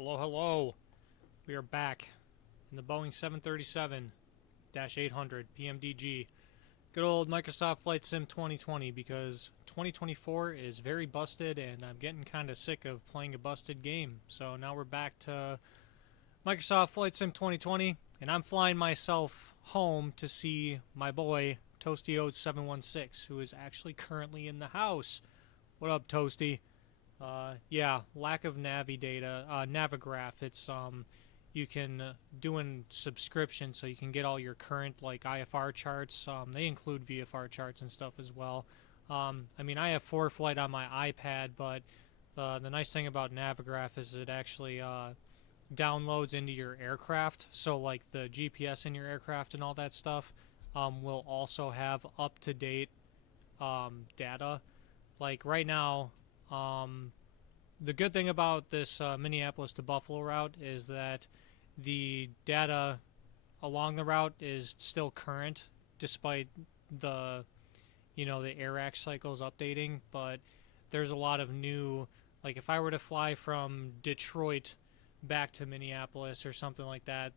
Hello, hello. We are back in the Boeing 737-800 PMDG. Good old Microsoft Flight Sim 2020, because 2024 is very busted and I'm getting kind of sick of playing a busted game. So now we're back to Microsoft Flight Sim 2020, and I'm flying myself home to see my boy Toasty Oats 716, who is actually currently in the house. What up, Toasty? Yeah, lack of Navi data. Navigraph. It's you can do a subscription, so you can get all your current like IFR charts. They include VFR charts and stuff as well. I mean, I have ForeFlight on my iPad, but the nice thing about Navigraph is it actually downloads into your aircraft. So like the GPS in your aircraft and all that stuff will also have up-to-date data. Like right now. The good thing about this Minneapolis to Buffalo route is that the data along the route is still current, despite the the AirAx cycles updating. But there's a lot of new, like if I were to fly from Detroit back to Minneapolis or something like that,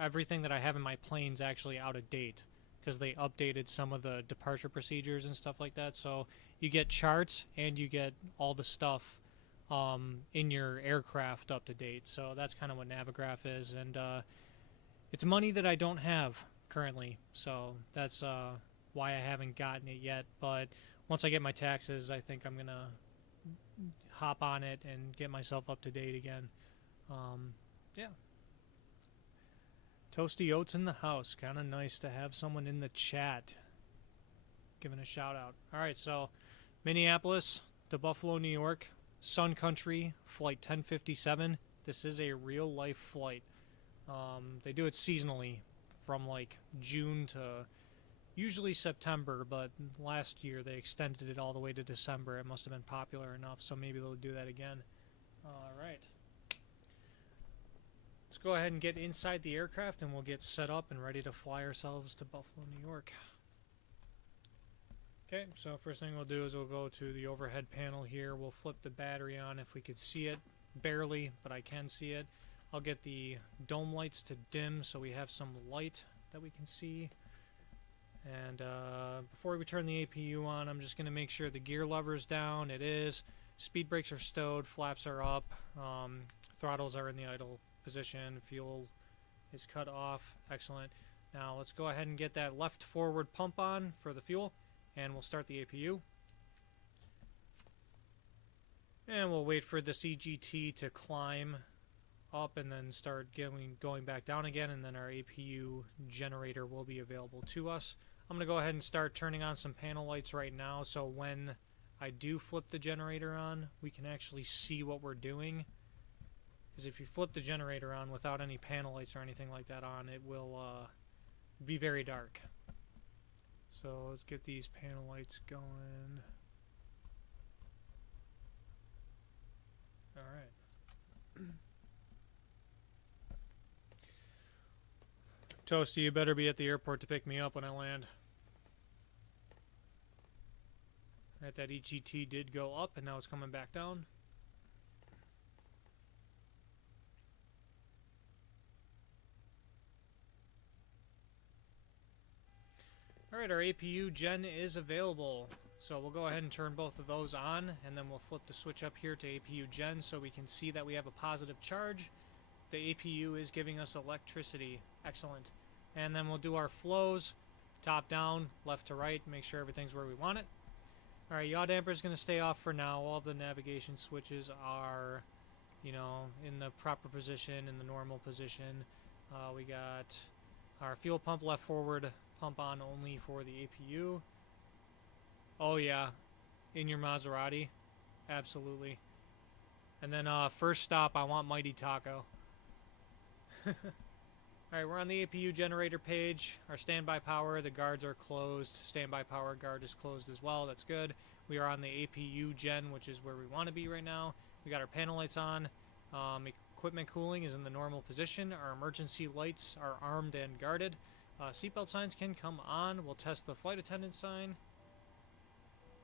everything that I have in my plane's actually out of date because they updated some of the departure procedures and stuff like that. So you get charts and you get all the stuff in your aircraft up to date. So that's kind of what Navigraph is, and it's money that I don't have currently, so that's why I haven't gotten it yet. But once I get my taxes, I think I'm gonna hop on it and get myself up to date again. Yeah. Toasty Oats in the house. Kind of nice to have someone in the chat giving a shout out. Alright, so Minneapolis to Buffalo, New York, Sun Country, flight 1057. This is a real life flight. They do it seasonally from like June to usually September, but last year they extended it all the way to December. It must have been popular enough, so maybe they'll do that again. Alright. Let's go ahead and get inside the aircraft and we'll get set up and ready to fly ourselves to Buffalo, New York. Okay, so first thing we'll do is we'll go to the overhead panel here. We'll flip the battery on if we could see it. Barely, but I can see it. I'll get the dome lights to dim so we have some light that we can see. And before we turn the APU on, I'm just going to make sure the gear lever's down. It is. Speed brakes are stowed. Flaps are up. Throttles are in the idle position. Fuel is cut off. Excellent. Now let's go ahead and get that left forward pump on for the fuel. And we'll start the APU. And we'll wait for the CGT to climb up and then start going back down again, and then our APU generator will be available to us. I'm going to go ahead and start turning on some panel lights right now, so when I do flip the generator on, we can actually see what we're doing. Because if you flip the generator on without any panel lights or anything like that on, it will be very dark. So let's get these panel lights going. Alright. Toasty, you better be at the airport to pick me up when I land. Alright, that EGT did go up and now it's coming back down. Alright, our APU gen is available. So we'll go ahead and turn both of those on, and then we'll flip the switch up here to APU gen so we can see that we have a positive charge. The APU is giving us electricity. Excellent. And then we'll do our flows, top down, left to right, make sure everything's where we want it. Alright, yaw damper is going to stay off for now. All the navigation switches are, in the proper position, in the normal position. We got our fuel pump left forward pump on only for the APU. Oh yeah, in your Maserati, absolutely. And then first stop, I want Mighty Taco. Alright, we're on the APU generator page. Our standby power, the guards are closed. Standby power guard is closed as well. That's good. We are on the APU gen, which is where we want to be right now. We got our panel lights on. Equipment cooling is in the normal position. Our emergency lights are armed and guarded. Seatbelt signs can come on. We'll test the flight attendant sign.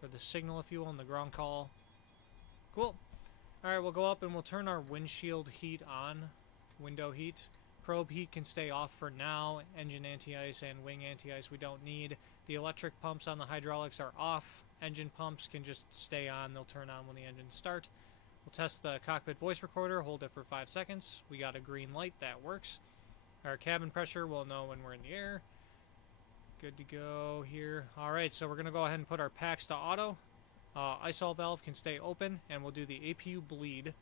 Or the signal, if you will, on the ground call. Cool. Alright, we'll go up and we'll turn our windshield heat on. Window heat. Probe heat can stay off for now. Engine anti-ice and wing anti-ice we don't need. The electric pumps on the hydraulics are off. Engine pumps can just stay on. They'll turn on when the engines start. We'll test the cockpit voice recorder. Hold it for 5 seconds. We got a green light. That works. Our cabin pressure we'll know when we're in the air. Good to go here. Alright, so we're going to go ahead and put our packs to auto. ISOL valve can stay open, and we'll do the APU bleed.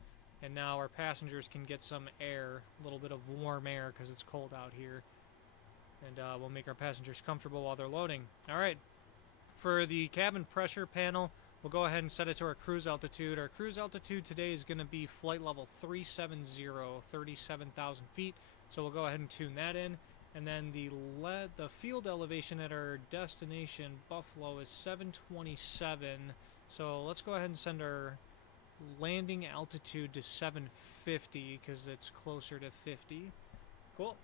And now our passengers can get some air, a little bit of warm air because it's cold out here. And we'll make our passengers comfortable while they're loading. Alright, for the cabin pressure panel, we'll go ahead and set it to our cruise altitude. Our cruise altitude today is going to be flight level 370, 37,000 feet. So we'll go ahead and tune that in. And then the field elevation at our destination, Buffalo, is 727. So let's go ahead and send our landing altitude to 750 because it's closer to 50. Cool.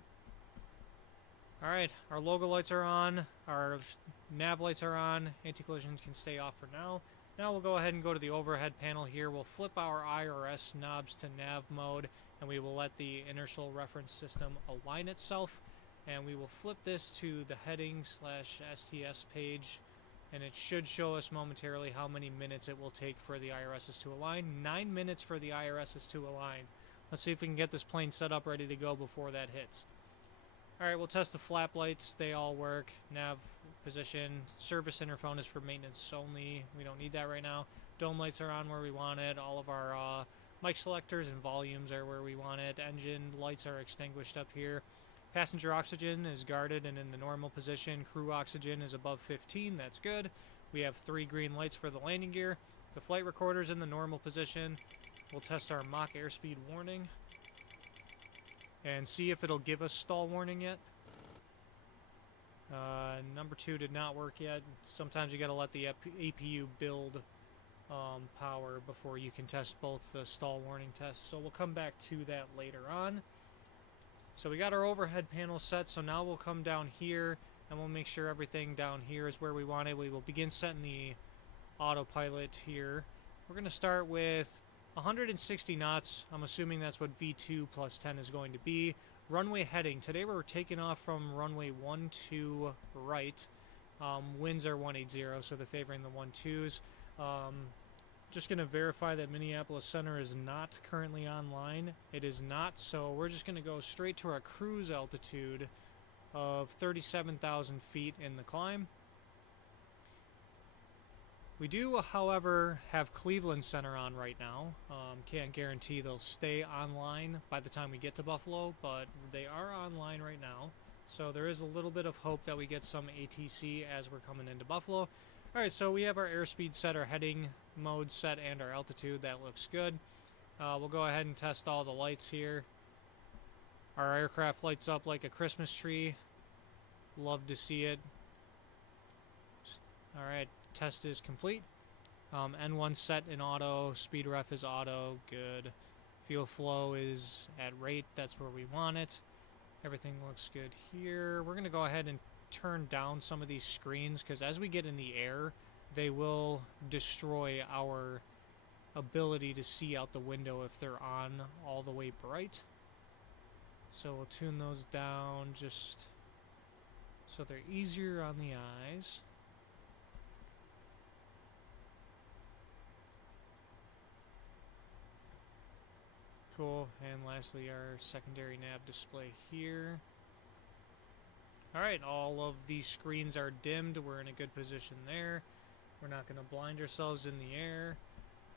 Alright, our logo lights are on, our nav lights are on, anti-collision can stay off for now. Now we'll go ahead and go to the overhead panel here. We'll flip our IRS knobs to nav mode, and we will let the inertial reference system align itself. And we will flip this to the heading/STS page, and it should show us momentarily how many minutes it will take for the IRSs to align. 9 minutes for the IRSs to align. Let's see if we can get this plane set up ready to go before that hits. Alright, we'll test the flap lights. They all work. Nav position. Service interphone is for maintenance only. We don't need that right now. Dome lights are on where we want it. All of our mic selectors and volumes are where we want it. Engine lights are extinguished up here. Passenger oxygen is guarded and in the normal position. Crew oxygen is above 15. That's good. We have 3 green lights for the landing gear. The flight recorder's in the normal position. We'll test our Mach airspeed warning and see if it'll give us stall warning yet. Number 2 did not work yet. Sometimes you gotta let the APU build power before you can test both the stall warning tests. So we'll come back to that later on. So we got our overhead panel set, so now we'll come down here and we'll make sure everything down here is where we want it. We will begin setting the autopilot here. We're going to start with 160 knots. I'm assuming that's what V2 plus 10 is going to be. Runway heading. Today we're taking off from runway 12 right. Winds are 180, so they're favoring the 12s. Just going to verify that Minneapolis Center is not currently online. It is not, so we're just going to go straight to our cruise altitude of 37,000 feet in the climb. We do, however, have Cleveland Center on right now. Can't guarantee they'll stay online by the time we get to Buffalo, but they are online right now. So there is a little bit of hope that we get some ATC as we're coming into Buffalo. Alright, so we have our airspeed set, our heading mode set, and our altitude. That looks good. We'll go ahead and test all the lights here. Our aircraft lights up like a Christmas tree. Love to see it. Alright, test is complete. N1 set in auto, speed ref is auto, good. Fuel flow is at rate, that's where we want it. Everything looks good here. We're going to go ahead and turn down some of these screens because as we get in the air, they will destroy our ability to see out the window if they're on all the way bright. So we'll tune those down just so they're easier on the eyes. Cool, and lastly our secondary nav display here. Alright, all of these screens are dimmed. We're in a good position there. We're not going to blind ourselves in the air.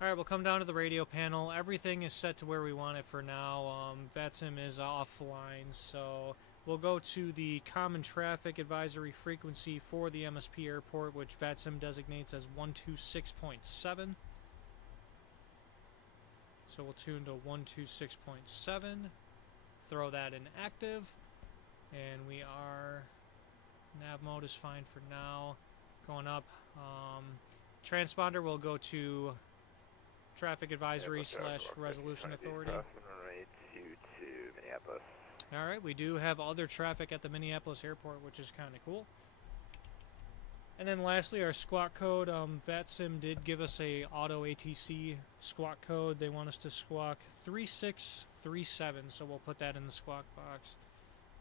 Alright, we'll come down to the radio panel. Everything is set to where we want it for now. VATSIM is offline, so we'll go to the common traffic advisory frequency for the MSP airport, which VATSIM designates as 126.7. So we'll tune to 126.7, throw that in active, and we are, nav mode is fine for now. Going up, transponder will go to traffic advisory / resolution authority. To Minneapolis. Alright, we do have other traffic at the Minneapolis airport, which is kind of cool. And then lastly, our squawk code. VATSIM did give us a auto ATC squawk code. They want us to squawk 3637, so we'll put that in the squawk box.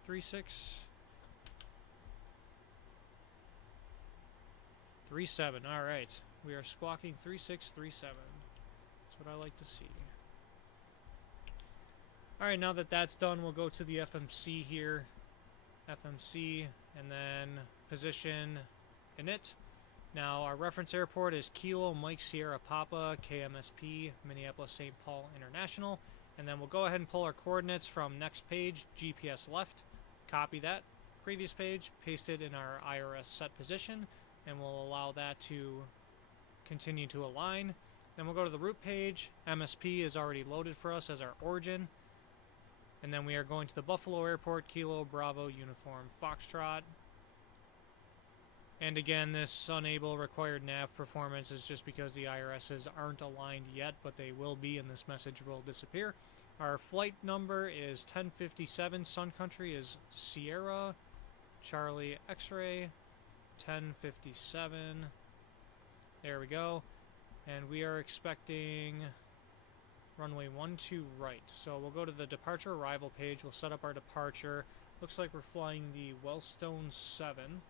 3637. All right, we are squawking 3637. That's what I like to see. All right, now that that's done, we'll go to the FMC here. FMC, and then position init. Now our reference airport is Kilo Mike Sierra Papa KMSP Minneapolis St. Paul International, and then we'll go ahead and pull our coordinates from next page, GPS left, copy that previous page, paste it in our IRS set position, and we'll allow that to continue to align. Then we'll go to the route page. MSP is already loaded for us as our origin. And then we are going to the Buffalo Airport, Kilo Bravo Uniform Foxtrot. And again, this unable required nav performance is just because the IRSs aren't aligned yet, but they will be, and this message will disappear. Our flight number is 1057. Sun Country is Sierra Charlie X-Ray 1057. There we go. And we are expecting runway 12 right. So we'll go to the departure arrival page. We'll set up our departure. Looks like we're flying the Wellstone 7.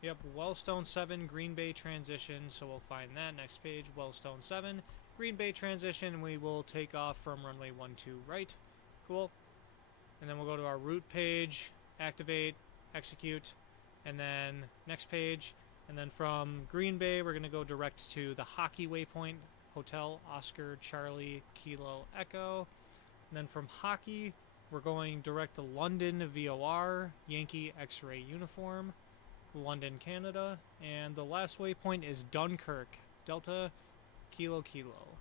Yep, Wellstone 7 Green Bay transition. So we'll find that next page. Wellstone 7 Green Bay transition. We will take off from runway 12 right. Cool. And then we'll go to our route page, activate, execute, and then next page. And then from Green Bay, we're going to go direct to the hockey waypoint, Hotel Oscar Charlie Kilo Echo. And then from hockey, we're going direct to London VOR, Yankee X-Ray Uniform, London, Canada. And the last waypoint is Dunkirk, Delta Kilo Kilo.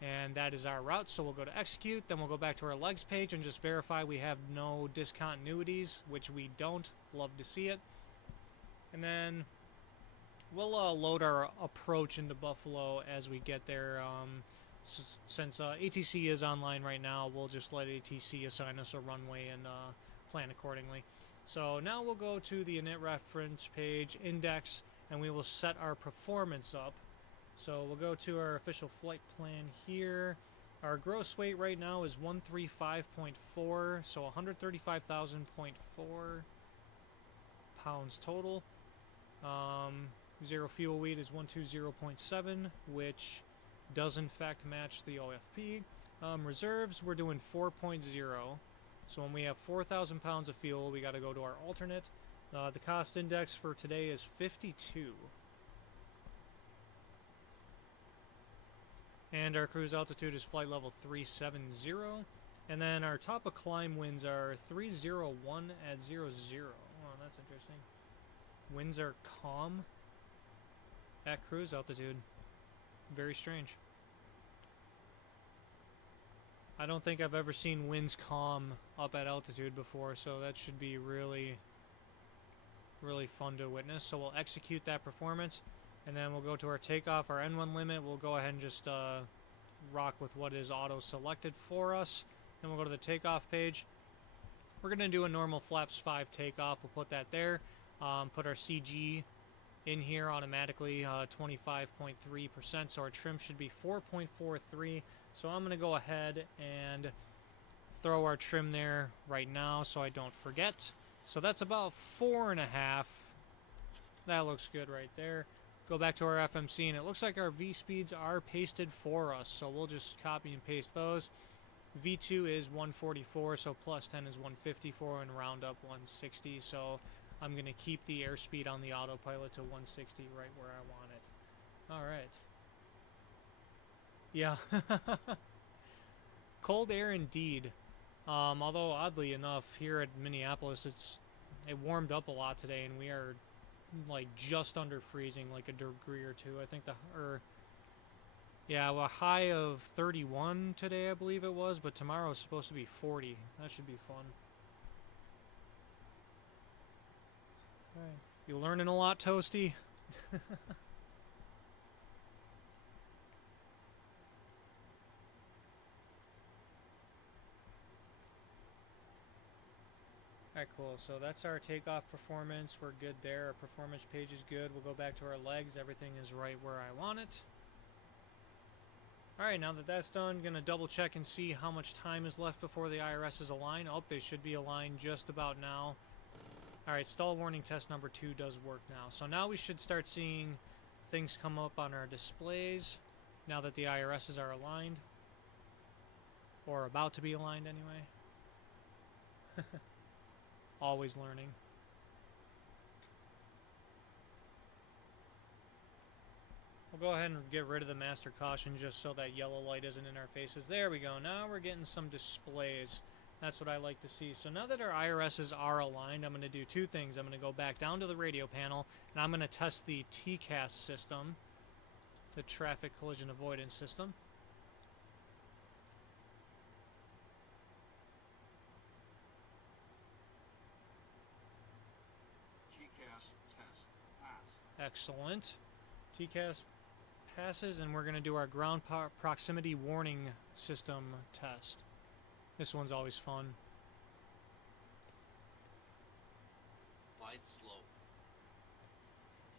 And that is our route, so we'll go to execute. Then we'll go back to our legs page and just verify we have no discontinuities, which we don't. Love to see it. And then we'll load our approach into Buffalo as we get there. Since ATC is online right now, we'll just let ATC assign us a runway and plan accordingly. So now we'll go to the init reference page, index, and we will set our performance up. So we'll go to our official flight plan here. Our gross weight right now is 135.4, so 135,000.4 pounds total. Zero fuel weight is 120.7, which does in fact match the OFP. Reserves, we're doing 4.0. So when we have 4,000 pounds of fuel, we got to go to our alternate. The cost index for today is 52. And our cruise altitude is flight level 370. And then our top of climb winds are 301 at 00. Oh, that's interesting. Winds are calm at cruise altitude. Very strange. I don't think I've ever seen winds calm up at altitude before, so that should be really, really fun to witness. So we'll execute that performance, and then we'll go to our takeoff, our N1 limit. We'll go ahead and just rock with what is auto-selected for us. Then we'll go to the takeoff page. We're going to do a normal flaps 5 takeoff. We'll put that there. Put our CG in here automatically, 25.3%, so our trim should be 4.43. So I'm going to go ahead and throw our trim there right now so I don't forget. So that's about 4.5. That looks good right there. Go back to our FMC, and it looks like our V speeds are pasted for us, so we'll just copy and paste those. V2 is 144, so plus 10 is 154, and round up 160. So I'm going to keep the airspeed on the autopilot to 160 right where I want it. All right. Yeah. Cold air indeed. Although oddly enough, here at Minneapolis, it warmed up a lot today, and we are like just under freezing, like a degree or two. I think yeah, a high of 31 today, I believe it was, but tomorrow is supposed to be 40. That should be fun. Right. You learning a lot, Toasty? Alright, Alright, cool. So that's our takeoff performance. We're good there. Our performance page is good. We'll go back to our legs. Everything is right where I want it. Alright, now that that's done, going to double check and see how much time is left before the IRSs align. Oh, they should be aligned just about now. Alright, stall warning test number 2 does work now. So now we should start seeing things come up on our displays now that the IRSs are aligned. Or about to be aligned anyway. Always learning. We'll go ahead and get rid of the master caution just so that yellow light isn't in our faces. There we go. Now we're getting some displays. That's what I like to see. So now that our IRSs are aligned, I'm going to do two things. I'm going to go back down to the radio panel, and I'm going to test the TCAS system, the traffic collision avoidance system. TCAS test pass. Excellent. TCAS passes, and we're going to do our ground proximity warning system test. This one's always fun. Glide slow.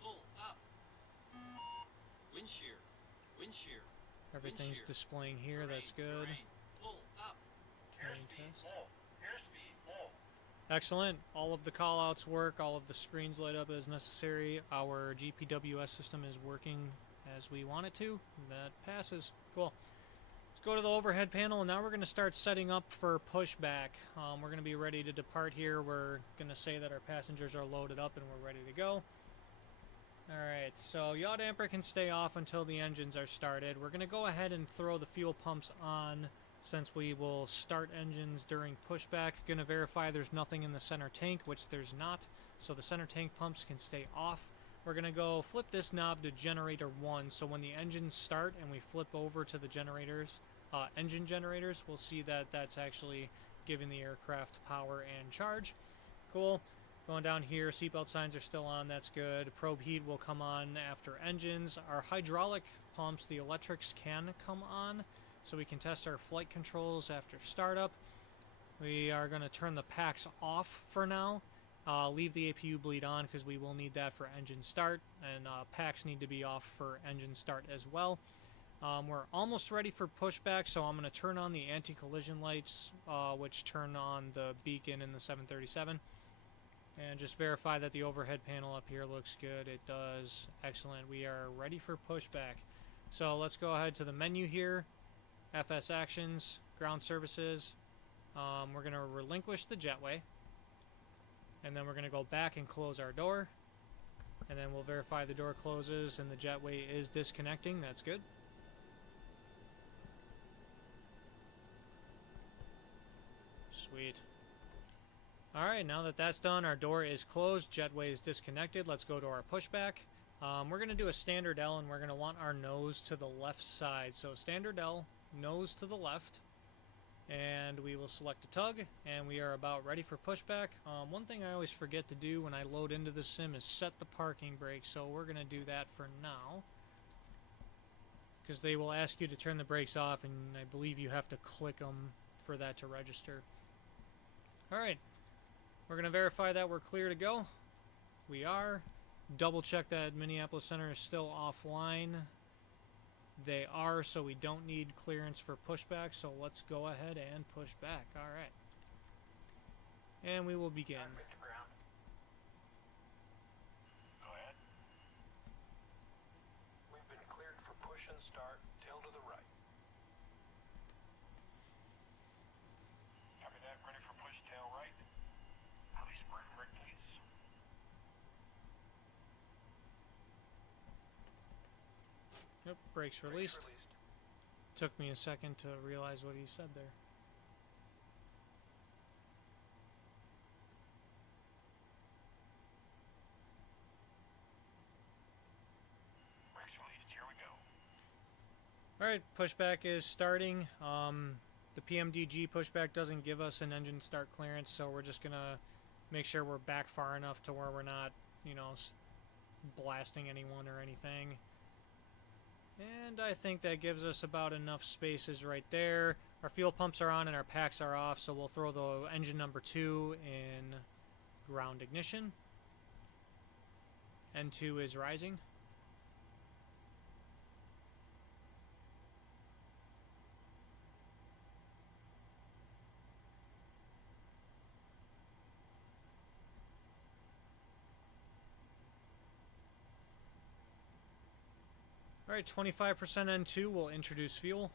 Pull up. Wind shear. Wind shear. Everything's displaying here. Terrain, That's good. terrain. Pull up. Terrain Airspeed test. low. Airspeed low. Excellent. All of the callouts work. All of the screens light up as necessary. Our GPWS system is working as we want it to. That passes. Cool. Let's go to the overhead panel, and now we're going to start setting up for pushback. We're going to be ready to depart here. We're going to say that our passengers are loaded up and we're ready to go. Alright, so yaw damper can stay off until the engines are started. We're going to go ahead and throw the fuel pumps on since we will start engines during pushback. Going to verify there's nothing in the center tank, which there's not, so the center tank pumps can stay off. We're going to go flip this knob to generator 1, so when the engines start and we flip over to the generators, engine generators, we'll see that that's actually giving the aircraft power and charge. Cool. Going down here, seatbelt signs are still on, that's good. Probe heat will come on after engines. Our hydraulic pumps, the electrics, can come on, so we can test our flight controls after startup. We are going to turn the packs off for now. Leave the APU bleed on because we will need that for engine start, and packs need to be off for engine start as well. We're almost ready for pushback, so I'm going to turn on the anti-collision lights, which turn on the beacon in the 737. And just verify that the overhead panel up here looks good. It does. Excellent. We are ready for pushback. So let's go ahead to the menu here. FS Actions, Ground Services. We're going to relinquish the jetway. And then we're going to go back and close our door. And then we'll verify the door closes and the jetway is disconnecting. That's good. Sweet. Alright, now that that's done, our door is closed, jetway is disconnected. Let's go to our pushback. We're going to do a standard L, and we're going to want our nose to the left side. So standard L, nose to the left, and we will select a tug, and we are about ready for pushback. One thing I always forget to do when I load into the sim is set the parking brake, so we're going to do that for now, because they will ask you to turn the brakes off, and I believe you have to click them for that to register. Alright. We're going to verify that we're clear to go. We are. Double check that Minneapolis Center is still offline. They are, so we don't need clearance for pushback, so let's go ahead and push back. Alright. And we will begin. Go ahead. We've been cleared for push and start. Tail to the right. Copy that. Ready for push, tail right. Release brake, please. Yep, brakes released. Took me a second to realize what he said there. Brakes released. Here we go. Alright, pushback is starting. The PMDG pushback doesn't give us an engine start clearance, so we're just gonna make sure we're back far enough to where we're not, you know, blasting anyone or anything. And I think that gives us about enough spaces right there. Our fuel pumps are on and our packs are off, so we'll throw the engine number 2 in Ground ignition. N2 is rising. Alright, 25% N2 will introduce fuel.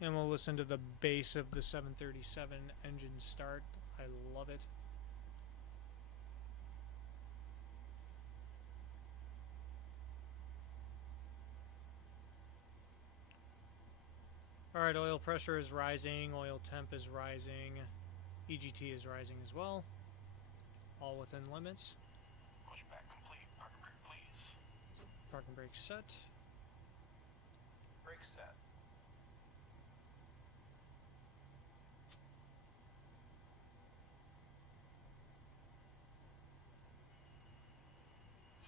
And we'll listen to the bass of the 737 engine start. I love it. Alright, oil pressure is rising, oil temp is rising, EGT is rising as well. All within limits. Pushback complete. Parking brake, please. Parking brake set. Brake set.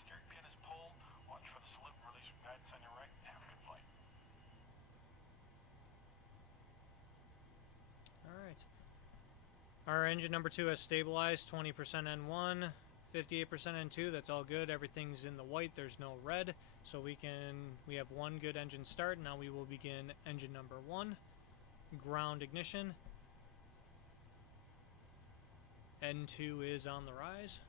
Steering pin is pulled. Watch for the salute and release from guidance on your right. Have a good flight. Alright. Our engine number 2 has stabilized, 20% N1, 58% N2, that's all good. Everything's in the white, there's no red. So we have one good engine start. Now we will begin engine number 1. Ground ignition. N2 is on the rise.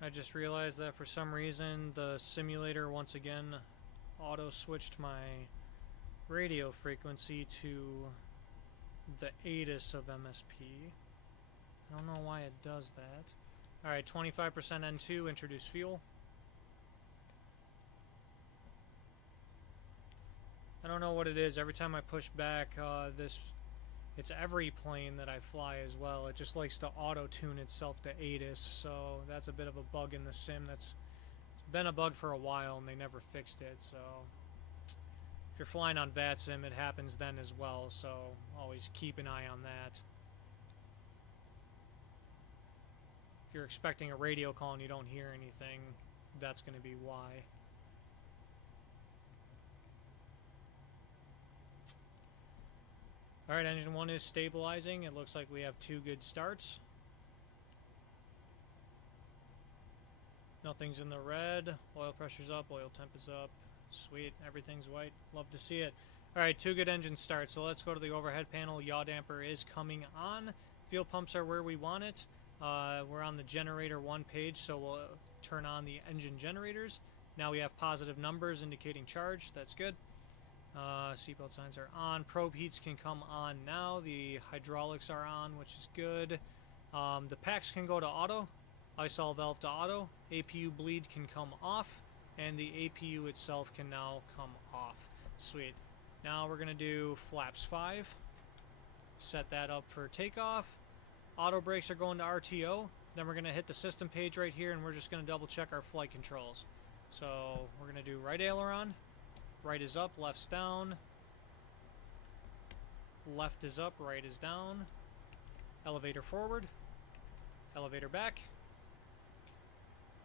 I just realized that for some reason the simulator once again auto switched my radio frequency to the ATIS of MSP. I don't know why it does that. Alright, 25% N2, introduce fuel. I don't know what it is. Every time I push back it's every plane that I fly as well. It just likes to auto-tune itself to ATIS, so that's a bit of a bug in the sim. It's been a bug for a while and they never fixed it, so if you're flying on VATSIM, it happens then as well, so always keep an eye on that. If you're expecting a radio call and you don't hear anything, that's going to be why. Alright, engine 1 is stabilizing. It looks like we have 2 good starts. Nothing's in the red. Oil pressure's up, oil temp is up. Sweet, everything's white. Love to see it. Alright, 2 good engine starts. So let's go to the overhead panel. Yaw damper is coming on. Fuel pumps are where we want it. We're on the generator 1 page, so we'll turn on the engine generators. Now we have positive numbers indicating charge. That's good. Seatbelt signs are on. Probe heats can come on now. The hydraulics are on, which is good. The packs can go to auto. ISOL valve to auto. APU bleed can come off. And the APU itself can now come off. Sweet. Now we're going to do flaps 5. Set that up for takeoff. Auto brakes are going to RTO. Then we're going to hit the system page right here, and we're just going to double check our flight controls. So we're going to do right aileron. Right is up, left's down. Left is up, right is down. Elevator forward. Elevator back.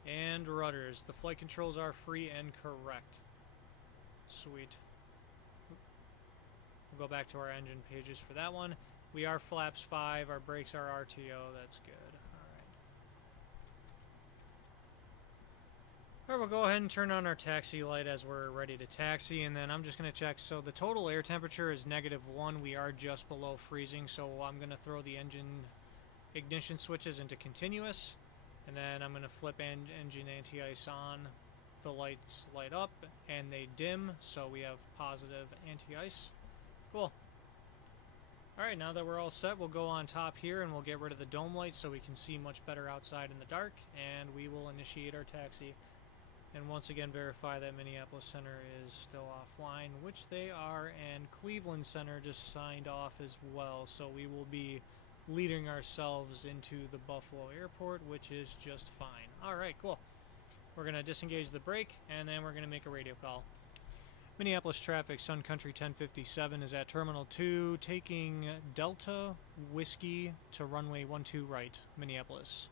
And rudders. The flight controls are free and correct. Sweet. We'll go back to our engine pages for that one. We are flaps 5. Our brakes are RTO. That's good. Alright, we'll go ahead and turn on our taxi light as we're ready to taxi, and then I'm just going to check. So the total air temperature is -1. We are just below freezing, so I'm going to throw the engine ignition switches into continuous, and then I'm going to flip engine anti-ice on. The lights light up, and they dim, so we have positive anti-ice. Cool. Alright, now that we're all set, we'll go on top here, and we'll get rid of the dome lights so we can see much better outside in the dark, and we will initiate our taxi. And once again verify that Minneapolis Center is still offline, which they are, and Cleveland Center just signed off as well, so we will be leading ourselves into the Buffalo Airport, which is just fine. Alright, cool. We're going to disengage the brake, and then we're going to make a radio call. Minneapolis traffic, Sun Country 1057 is at Terminal 2, taking Delta Whiskey to runway 12 right, Minneapolis.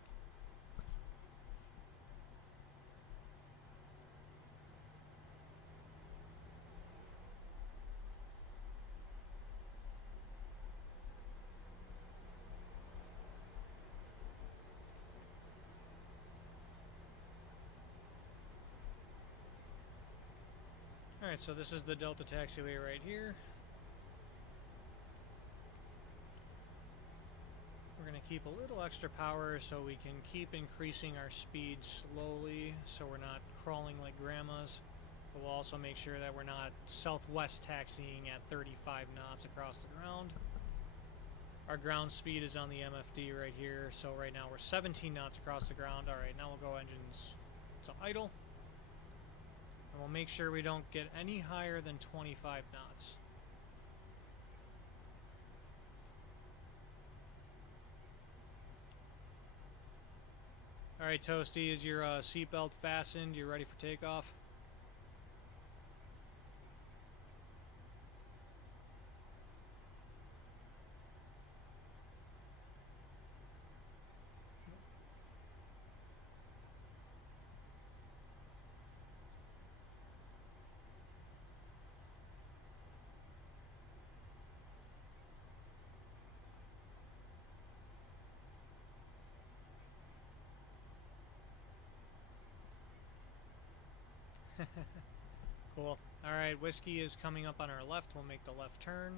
Alright, so this is the Delta taxiway right here. We're going to keep a little extra power so we can keep increasing our speed slowly so we're not crawling like grandmas. But we'll also make sure that we're not southwest taxiing at 35 knots across the ground. Our ground speed is on the MFD right here, so right now we're 17 knots across the ground. Alright, now we'll go engines to idle. And we'll make sure we don't get any higher than 25 knots. Alright, Toasty, is your seatbelt fastened? You ready for takeoff? Cool. Alright, Whiskey is coming up on our left. We'll make the left turn.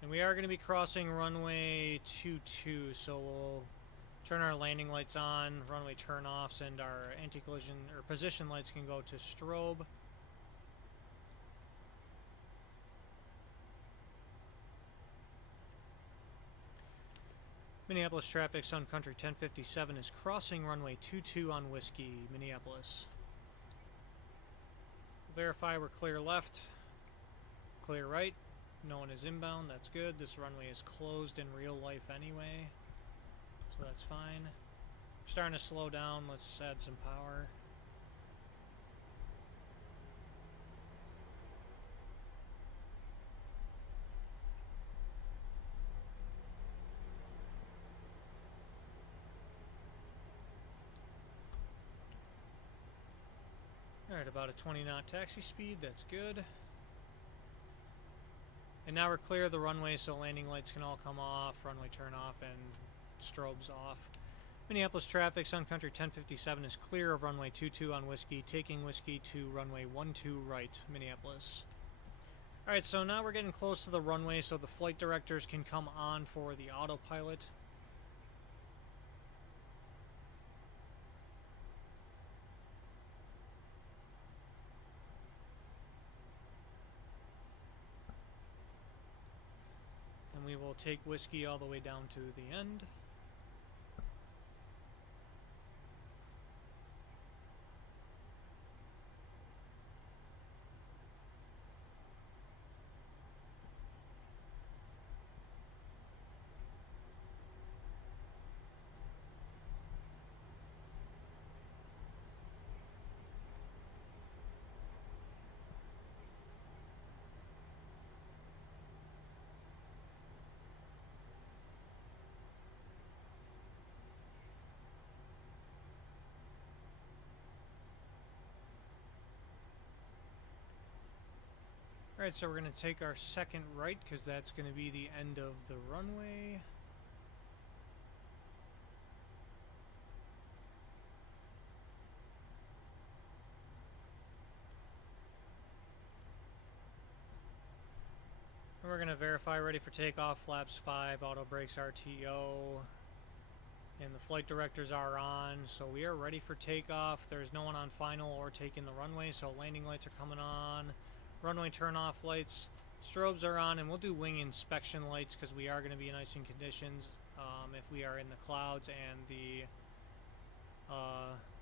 And we are going to be crossing runway 22, so we'll turn our landing lights on, runway turn-offs, and our anti-collision or position lights can go to strobe. Minneapolis traffic, Sun Country 1057 is crossing runway 22 on Whiskey, Minneapolis. Verify we're clear left, clear right. No one is inbound, that's good. This runway is closed in real life anyway, so that's fine. We're starting to slow down, let's add some power. Alright, about a 20 knot taxi speed, that's good. And now we're clear of the runway, so landing lights can all come off, runway turn off, and strobes off. Minneapolis traffic, Sun Country 1057 is clear of runway 22 on Whiskey, taking Whiskey to runway 12 right, Minneapolis. Alright, so now we're getting close to the runway, so the flight directors can come on for the autopilot. We will take Whiskey all the way down to the end. Alright, so we're going to take our second right, because that's going to be the end of the runway. And we're going to verify ready for takeoff, flaps 5, auto brakes RTO, and the flight directors are on, so we are ready for takeoff. There's no one on final or taking the runway, so landing lights are coming on. Runway turn-off lights, strobes are on, and we'll do wing inspection lights because we are going to be in icing conditions if we are in the clouds, and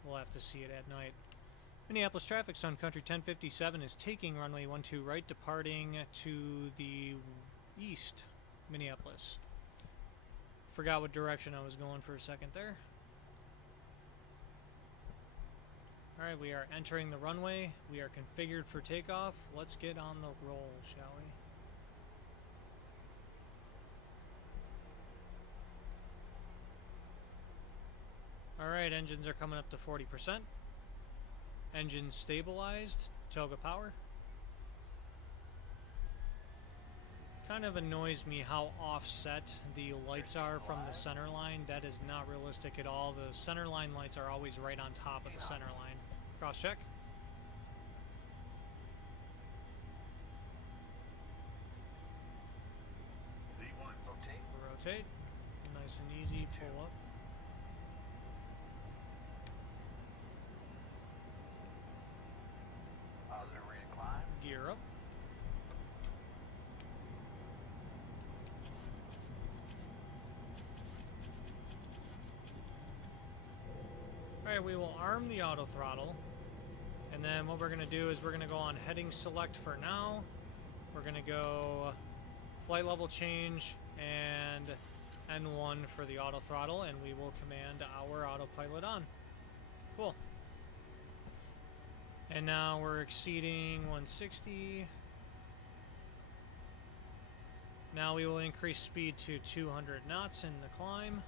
we'll have to see it at night. Minneapolis traffic, Sun Country 1057 is taking runway 12 right, departing to the east, Minneapolis. Forgot what direction I was going for a second there. Alright, we are entering the runway. We are configured for takeoff. Let's get on the roll, shall we? Alright, engines are coming up to 40%. Engines stabilized. Toga power. kind of annoys me how offset the lights are from the center line. That is not realistic at all. The center line lights are always right on top of the center line. Cross check. V1, rotate. Rotate. Nice and easy. Pull up. Positive reincline. Gear up. Alright, we will arm the auto throttle. And then what we're going to do is we're going to go on heading select for now. We're going to go flight level change and N1 for the auto throttle, and we will command our autopilot on. Cool. And now we're exceeding 160. Now we will increase speed to 200 knots in the climb.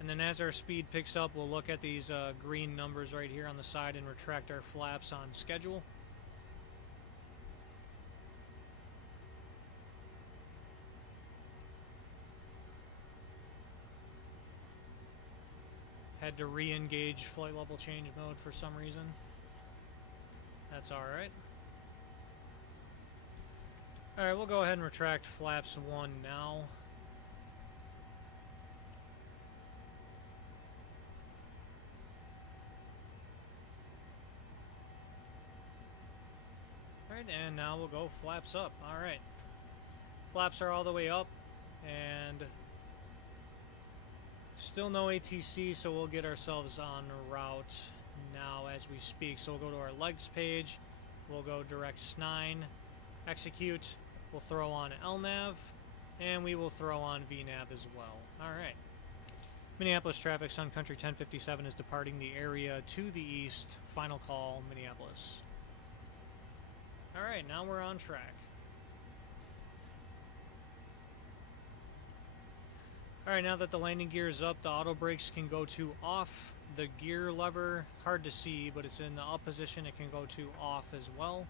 And then as our speed picks up, we'll look at these green numbers right here on the side and retract our flaps on schedule. Had to re-engage flight level change mode for some reason. That's alright. Alright, we'll go ahead and retract flaps 1 now. Alright, and now we'll go flaps up. Alright. Flaps are all the way up, and still no ATC, so we'll get ourselves on route now as we speak. So we'll go to our legs page, we'll go direct S9, execute, we'll throw on LNAV, and we will throw on VNAV as well. Alright. Minneapolis traffic, Sun Country 1057 is departing the area to the east. Final call, Minneapolis. Alright, now we're on track. Alright, now that the landing gear is up, the auto brakes can go to off. The gear lever, hard to see, but it's in the up position. It can go to off as well.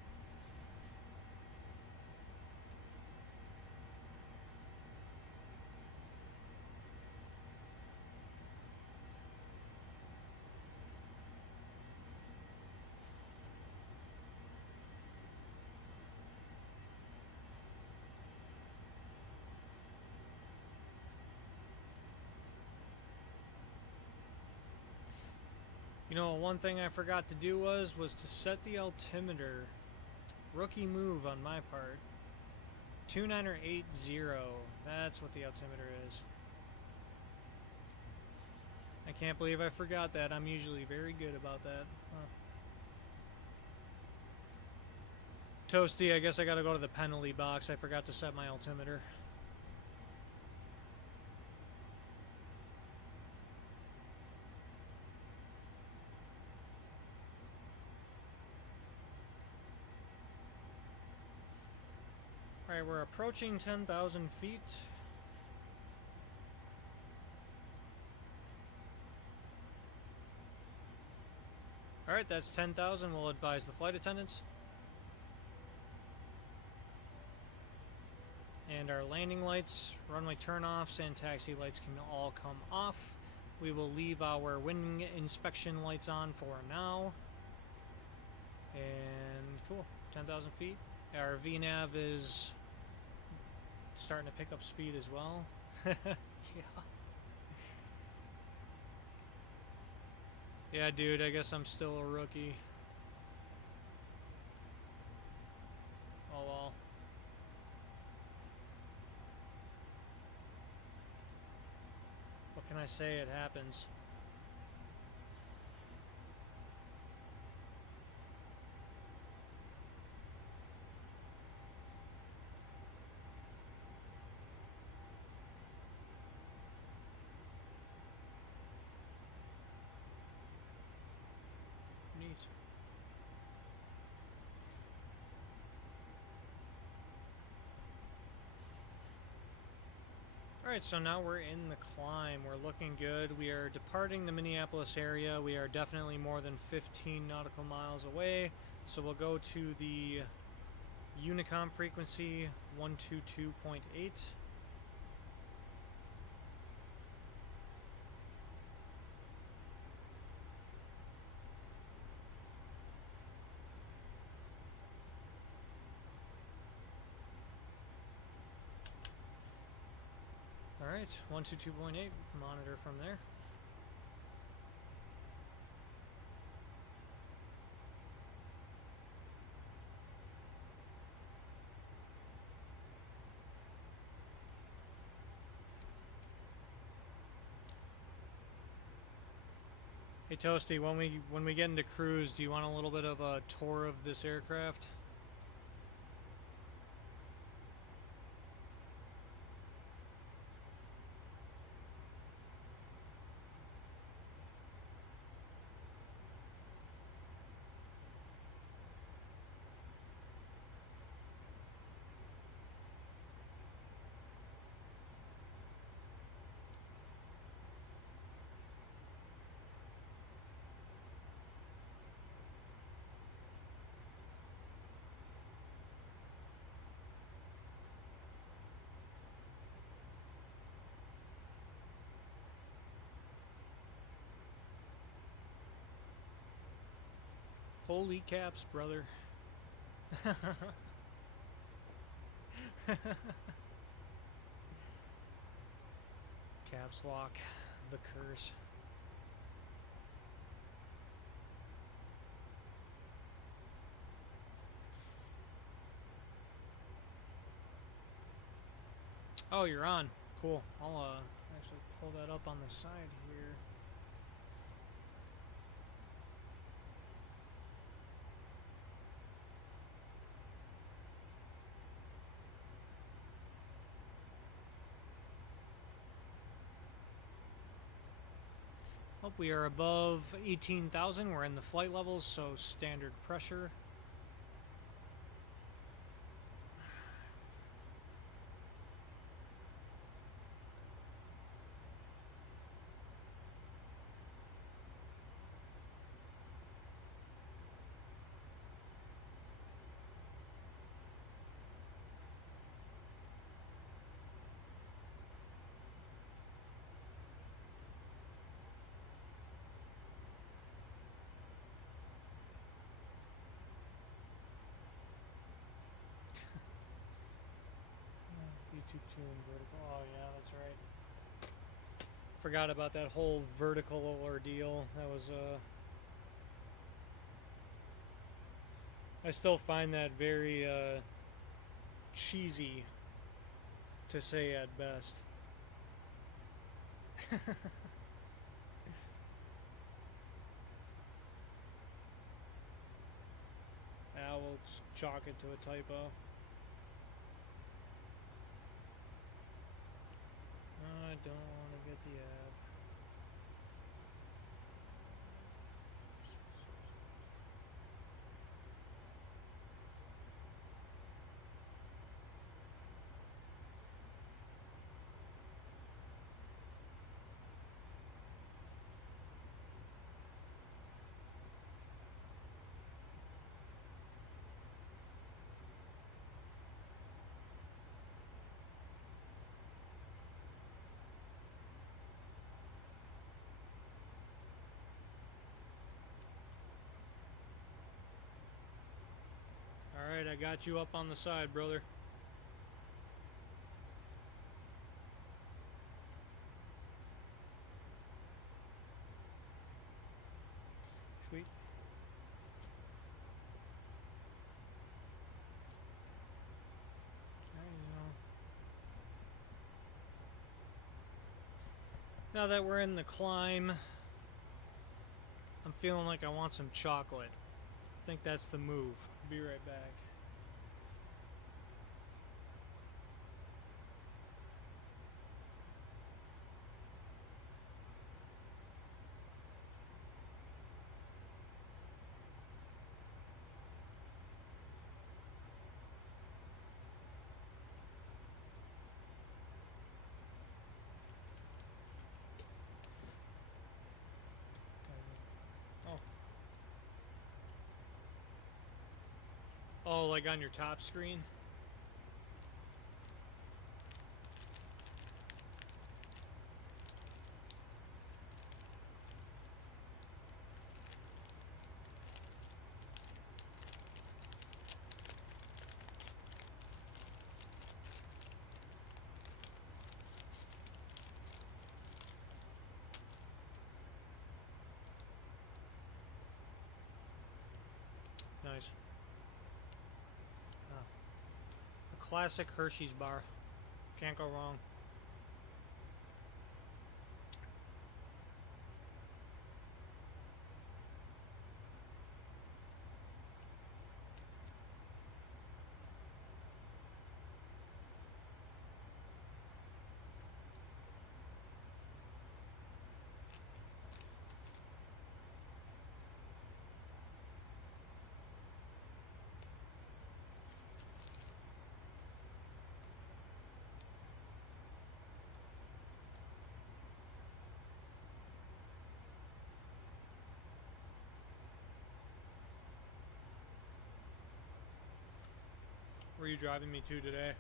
You know, one thing I forgot to do was to set the altimeter. Rookie move on my part. 2980. That's what the altimeter is. I can't believe I forgot that. I'm usually very good about that. Huh. Toasty, I guess I gotta go to the penalty box. I forgot to set my altimeter. Alright, we're approaching 10,000 feet. Alright, that's 10,000. We'll advise the flight attendants. And our landing lights, runway turnoffs, and taxi lights can all come off. We will leave our wing inspection lights on for now. And cool, 10,000 feet. Our VNAV is starting to pick up speed as well. Yeah. Yeah, dude, I guess I'm still a rookie. Oh well. What can I say? It happens. Alright, so now we're in the climb. We're looking good. We are departing the Minneapolis area. We are definitely more than 15 nautical miles away. So we'll go to the Unicom frequency 122.8. Alright, 122.8, monitor from there. Hey Toasty, when we get into cruise, do you want a little bit of a tour of this aircraft? Holy caps, brother. Caps lock, the curse. Oh, you're on. Cool. I'll actually pull that up on the side here. Oh, we are above 18,000. We're in the flight levels, so standard pressure. V22 and vertical. Oh yeah, that's right. Forgot about that whole vertical ordeal. That was I still find that very cheesy, to say at best. Now we'll just chalk it to a typo. I don't want to get the app. Alright, I got you up on the side, brother. Sweet. Now that we're in the climb, I'm feeling like I want some chocolate. I think that's the move. Be right back. Oh, like on your top screen? Nice. A classic Hershey's bar. Can't go wrong. Where are you driving me to today?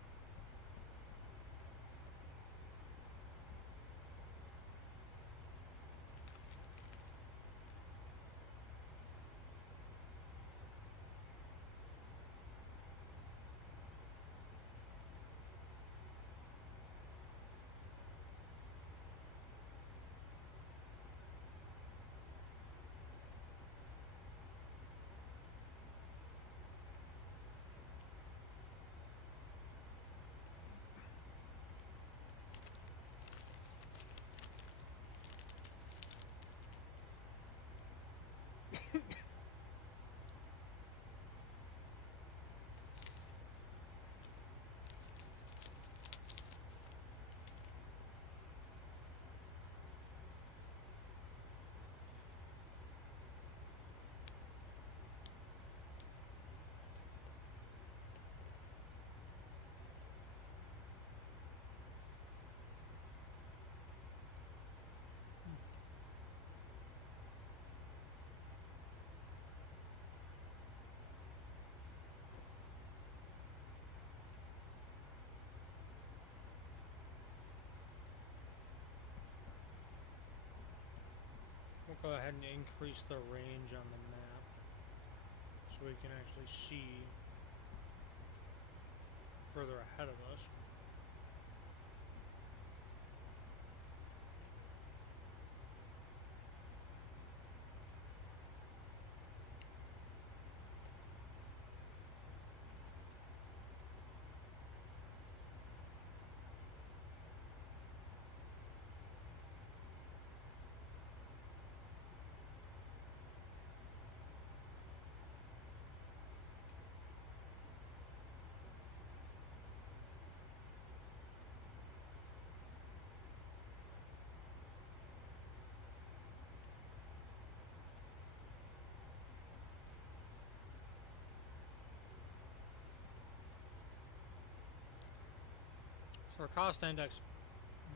We'll go ahead and increase the range on the map so we can actually see further ahead of us. So our cost index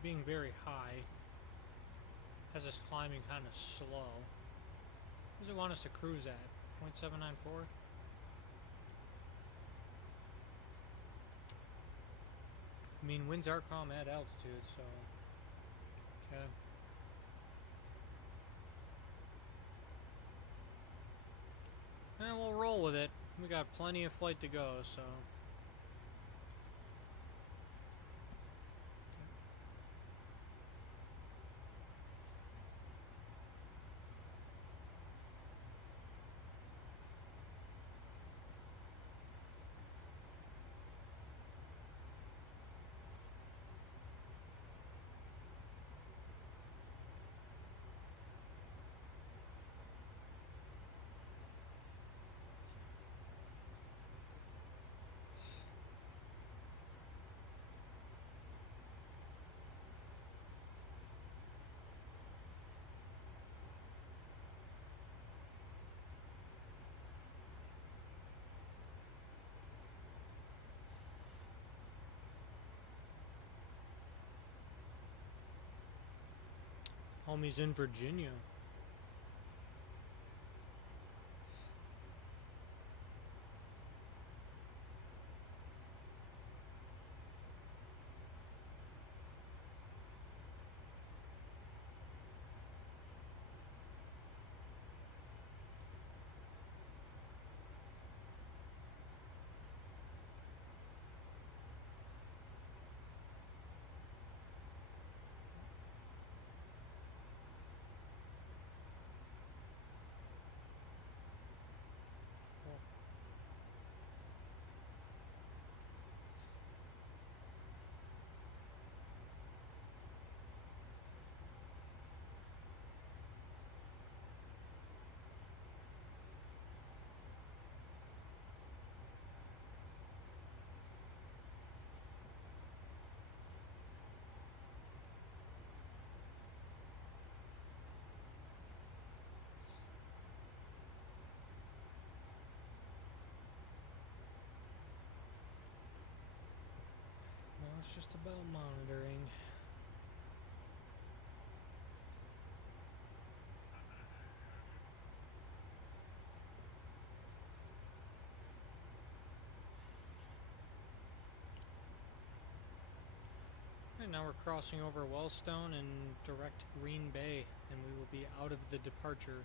being very high has us climbing kind of slow. What does it want us to cruise at? 0.794? I mean, winds are calm at altitude, so... Okay. And we'll roll with it. We got plenty of flight to go, so... Homie's in Virginia. just about monitoring. And now we're crossing over Wellstone and direct Green Bay, and we will be out of the departure.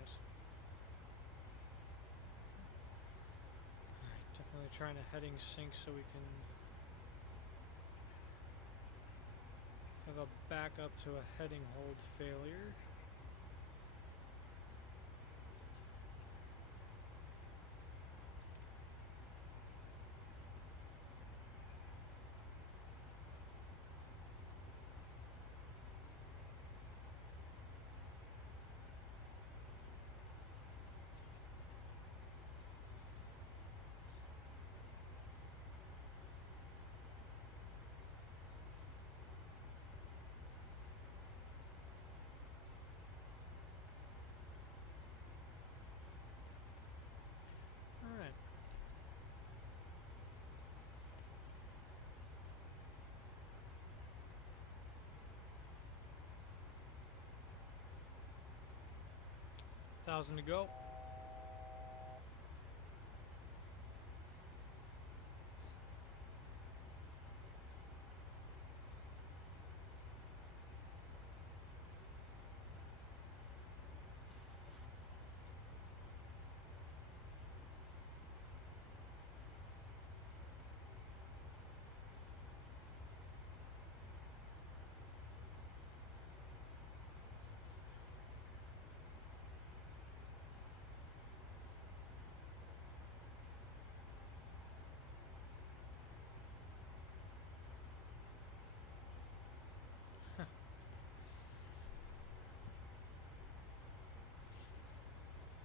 Nice. Alright, definitely trying to heading sync so we can have a backup to a heading hold failure. Alright. $1,000 to go.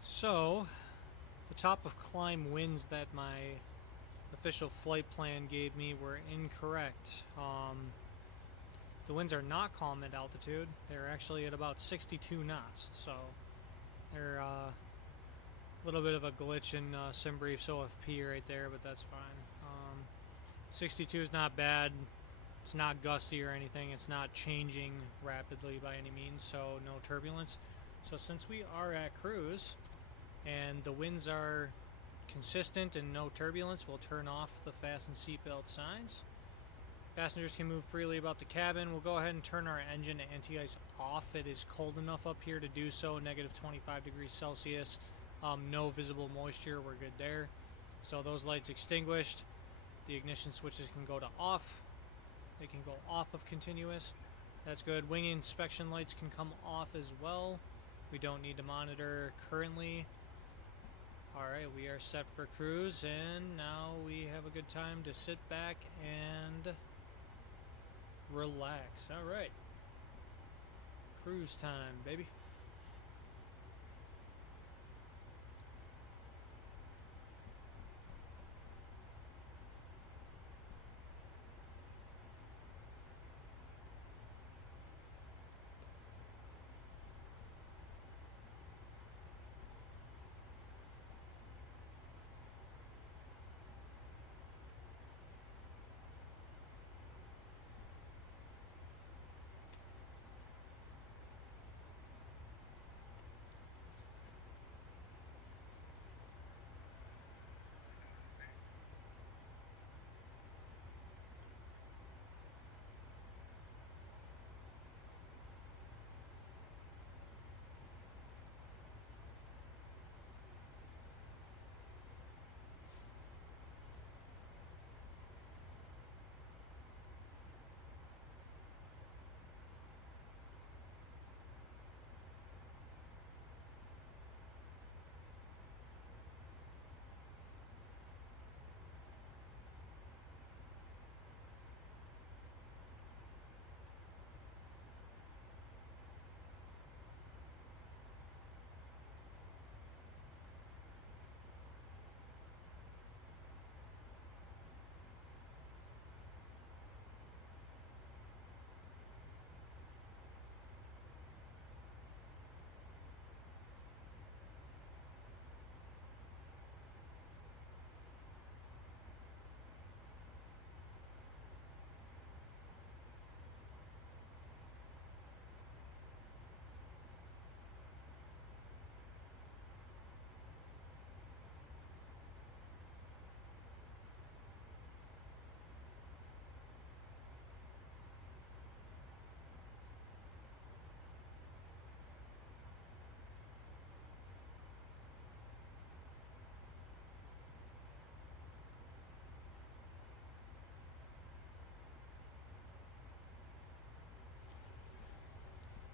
So, the top of climb winds that my official flight plan gave me were incorrect. The winds are not calm at altitude. They're actually at about 62 knots. So, they're a little bit of a glitch in SimBrief's OFP right there, but that's fine. 62 is not bad. It's not gusty or anything. It's not changing rapidly by any means, so no turbulence. So since we are at cruise and the winds are consistent and no turbulence, we'll turn off the fasten seatbelt signs. Passengers can move freely about the cabin. We'll go ahead and turn our engine anti-ice off. It is cold enough up here to do so, negative 25 degrees Celsius. No visible moisture, we're good there. So those lights extinguished. The ignition switches can go to off. They can go off of continuous. That's good. Wing inspection lights can come off as well. We don't need to monitor currently. Alright, we are set for cruise, and now we have a good time to sit back and relax. Alright. Cruise time, baby.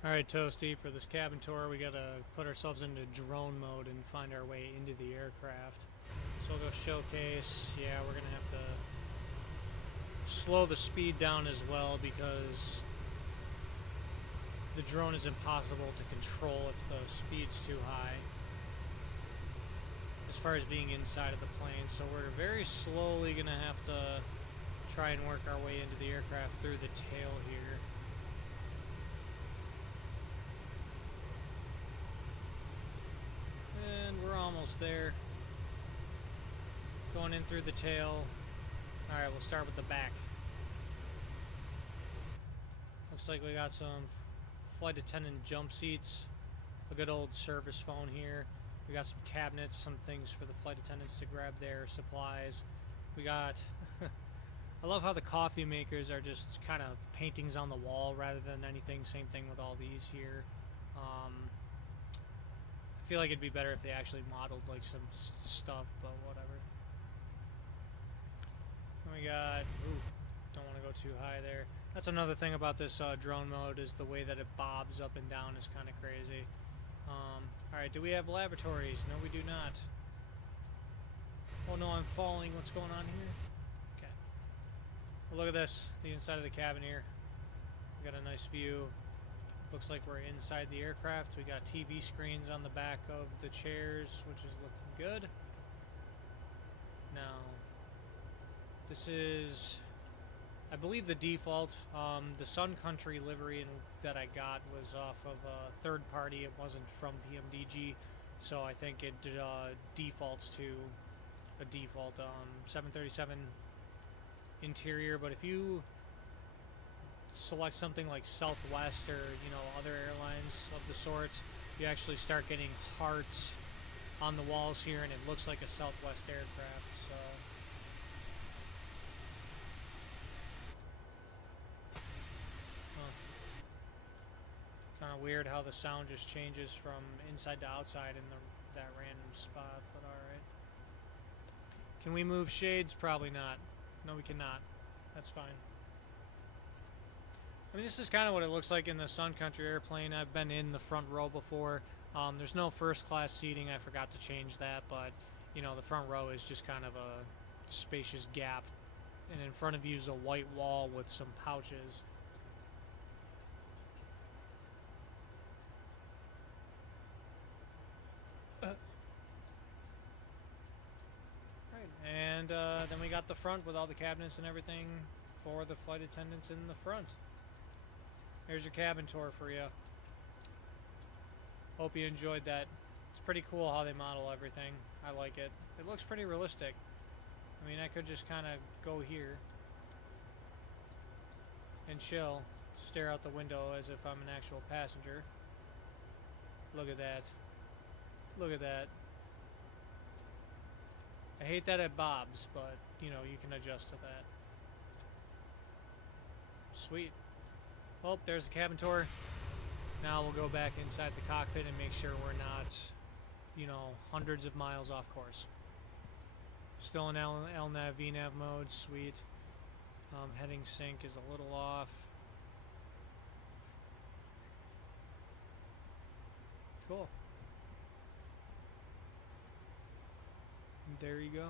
Alright, Toasty, for this cabin tour, we gotta put ourselves into drone mode and find our way into the aircraft. So we'll go showcase. Yeah, we're gonna have to slow the speed down as well because the drone is impossible to control if the speed's too high as far as being inside of the plane. So we're very slowly gonna have to try and work our way into the aircraft through the tail here. And we're almost there. Going in through the tail. Alright, we'll start with the back. Looks like we got some flight attendant jump seats. A good old service phone here. We got some cabinets, some things for the flight attendants to grab their supplies. We got... I love how the coffee makers are just kind of paintings on the wall rather than anything. Same thing with all these here. I feel like it'd be better if they actually modeled like some stuff, but whatever. And we got, ooh, don't want to go too high there. That's another thing about this drone mode is the way that it bobs up and down is kind of crazy. Alright, do we have lavatories? No, we do not. Oh no, I'm falling. What's going on here? Okay. Well, look at this, the inside of the cabin here. We got a nice view. Looks like we're inside the aircraft. We got TV screens on the back of the chairs, which is looking good. Now, this is, I believe, the default. The Sun Country livery that I got was off of a third party. It wasn't from PMDG, so I think it defaults to a default 737 interior. But if you select something like Southwest or other airlines of the sorts, you actually start getting hearts on the walls here, and it looks like a Southwest aircraft. So kind of weird how the sound just changes from inside to outside in that random spot, but alright. Can we move shades? Probably not. No, we cannot. That's fine. I mean, this is kind of what it looks like in the Sun Country airplane. I've been in the front row before. There's no first class seating. I forgot to change that, but the front row is just kind of a spacious gap, and in front of you is a white wall with some pouches. Right, and then we got the front with all the cabinets and everything for the flight attendants in the front. Here's your cabin tour for you. Hope you enjoyed that. It's pretty cool how they model everything. I like it. It looks pretty realistic. I mean, I could just kind of go here and chill, stare out the window as if I'm an actual passenger. Look at that. Look at that. I hate that it bobs, but you can adjust to that. Sweet. Well, there's the cabin tour. Now we'll go back inside the cockpit and make sure we're not, hundreds of miles off course. Still in LNAV, VNAV mode, sweet. Heading sync is a little off. Cool. And there you go.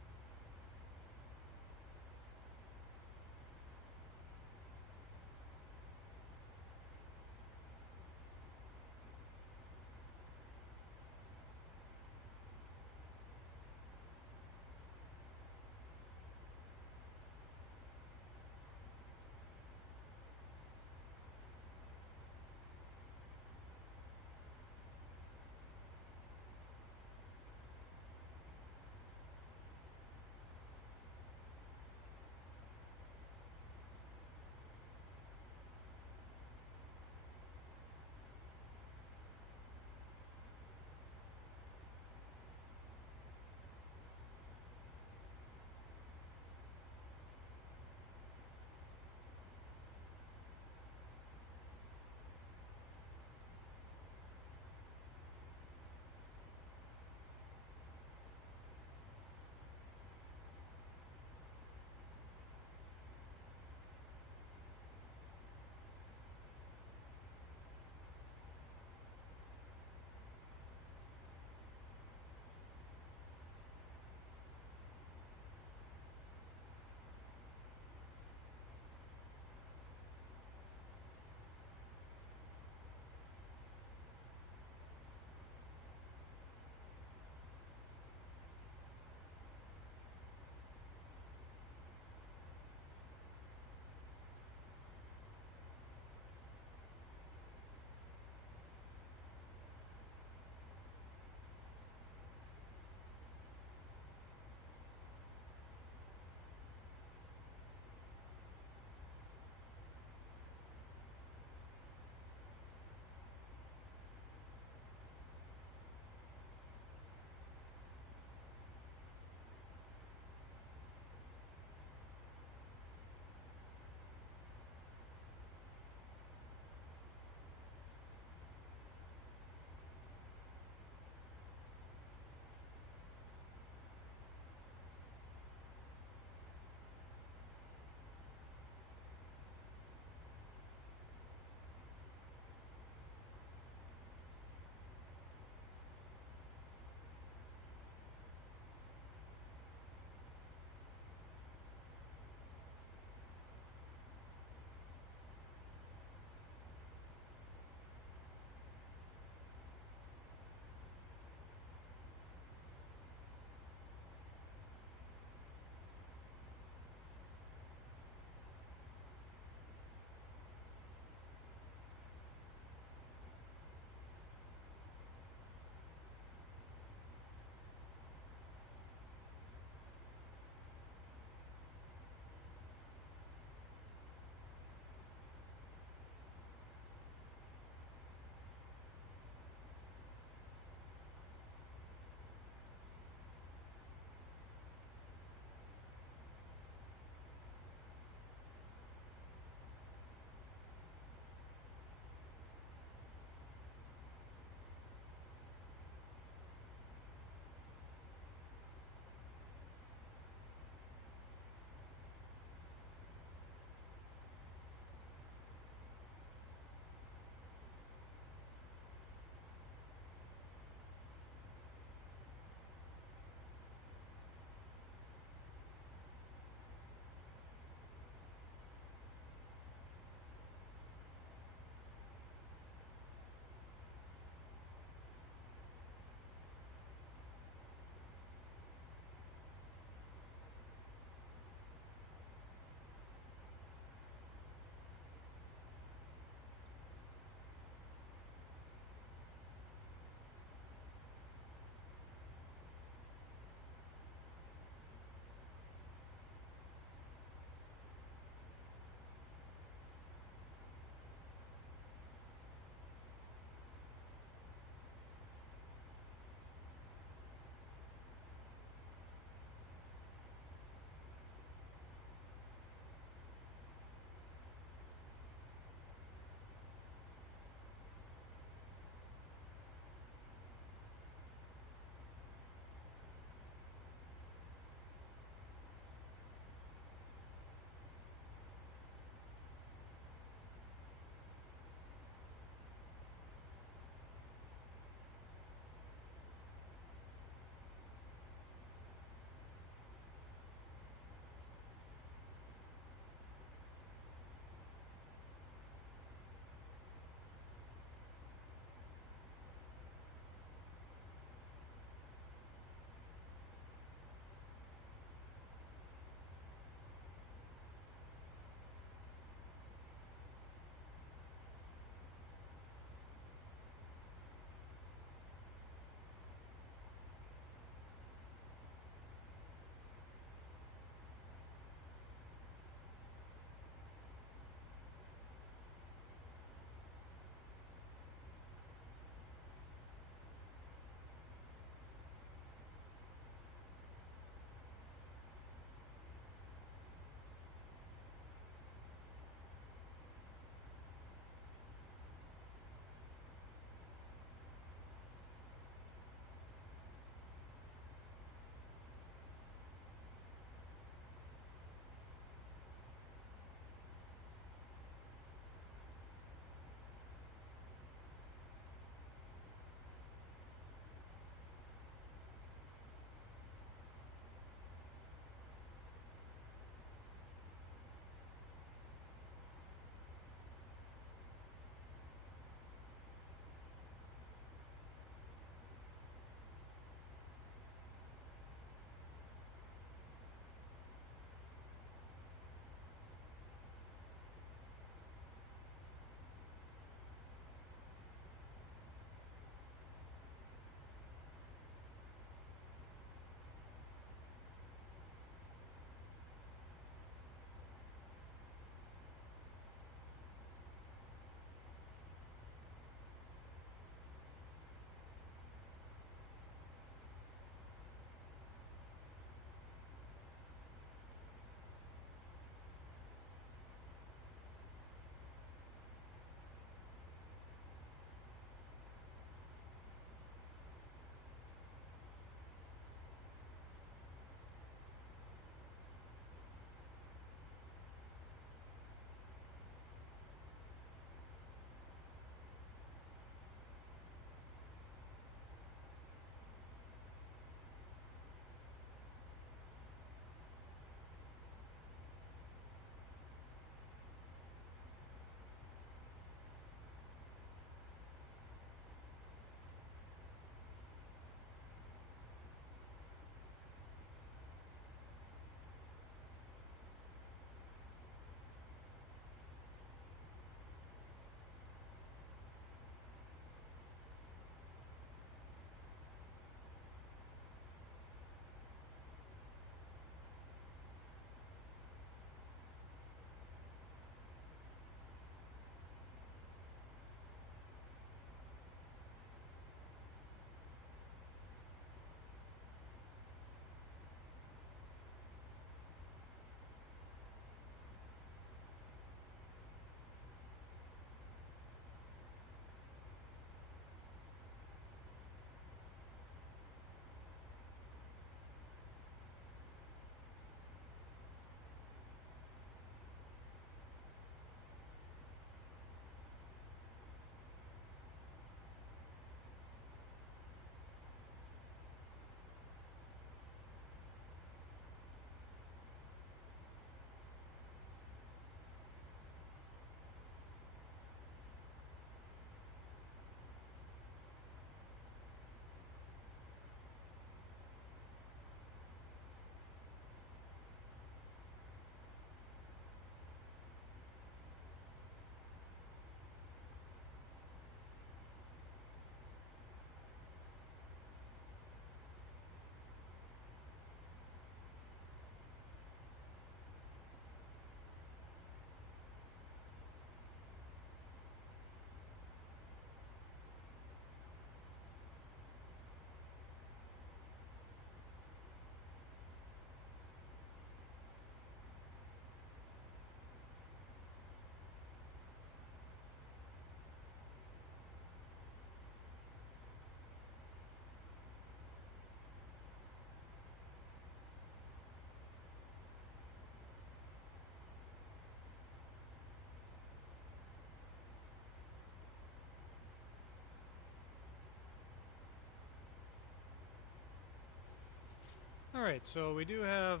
Alright, so we do have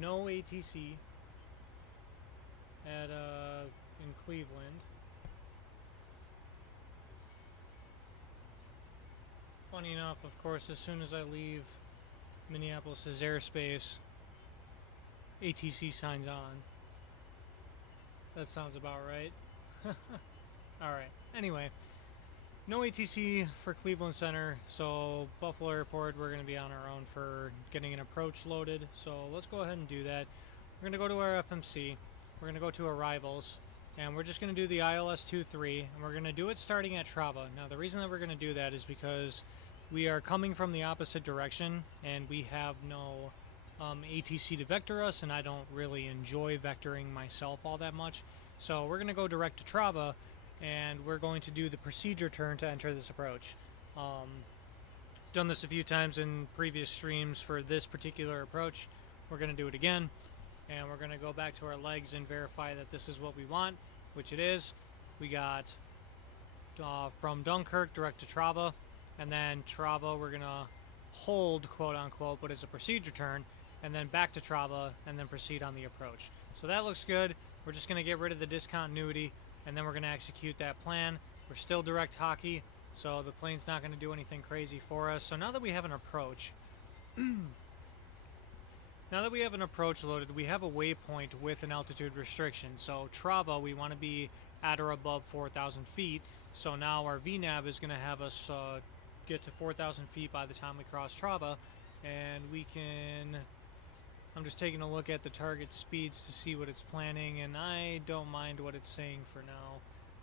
no ATC at in Cleveland. Funny enough, of course, as soon as I leave Minneapolis' airspace, ATC signs on. That sounds about right. Alright, anyway. No ATC for Cleveland Center, so Buffalo Airport, we're going to be on our own for getting an approach loaded. So let's go ahead and do that. We're going to go to our FMC. We're going to go to arrivals, and we're just going to do the ILS 23, and we're going to do it starting at Trava. Now, the reason that we're going to do that is because we are coming from the opposite direction, and we have no ATC to vector us, and I don't really enjoy vectoring myself all that much. So we're going to go direct to Trava, and we're going to do the procedure turn to enter this approach. Done this a few times in previous streams for this particular approach. We're going to do it again, and we're going to go back to our legs and verify that this is what we want, which it is. We got from Dunkirk direct to Trava, and then Trava we're going to hold, quote unquote, but it's a procedure turn, and then back to Trava, and then proceed on the approach. So that looks good. We're just going to get rid of the discontinuity, and then we're going to execute that plan. We're still direct hockey, so the plane's not going to do anything crazy for us. So now that we have an approach, loaded, we have a waypoint with an altitude restriction. So Trava, we want to be at or above 4,000 feet. So now our VNav is going to have us get to 4,000 feet by the time we cross Trava, and we can... I'm just taking a look at the target speeds to see what it's planning, and I don't mind what it's saying for now.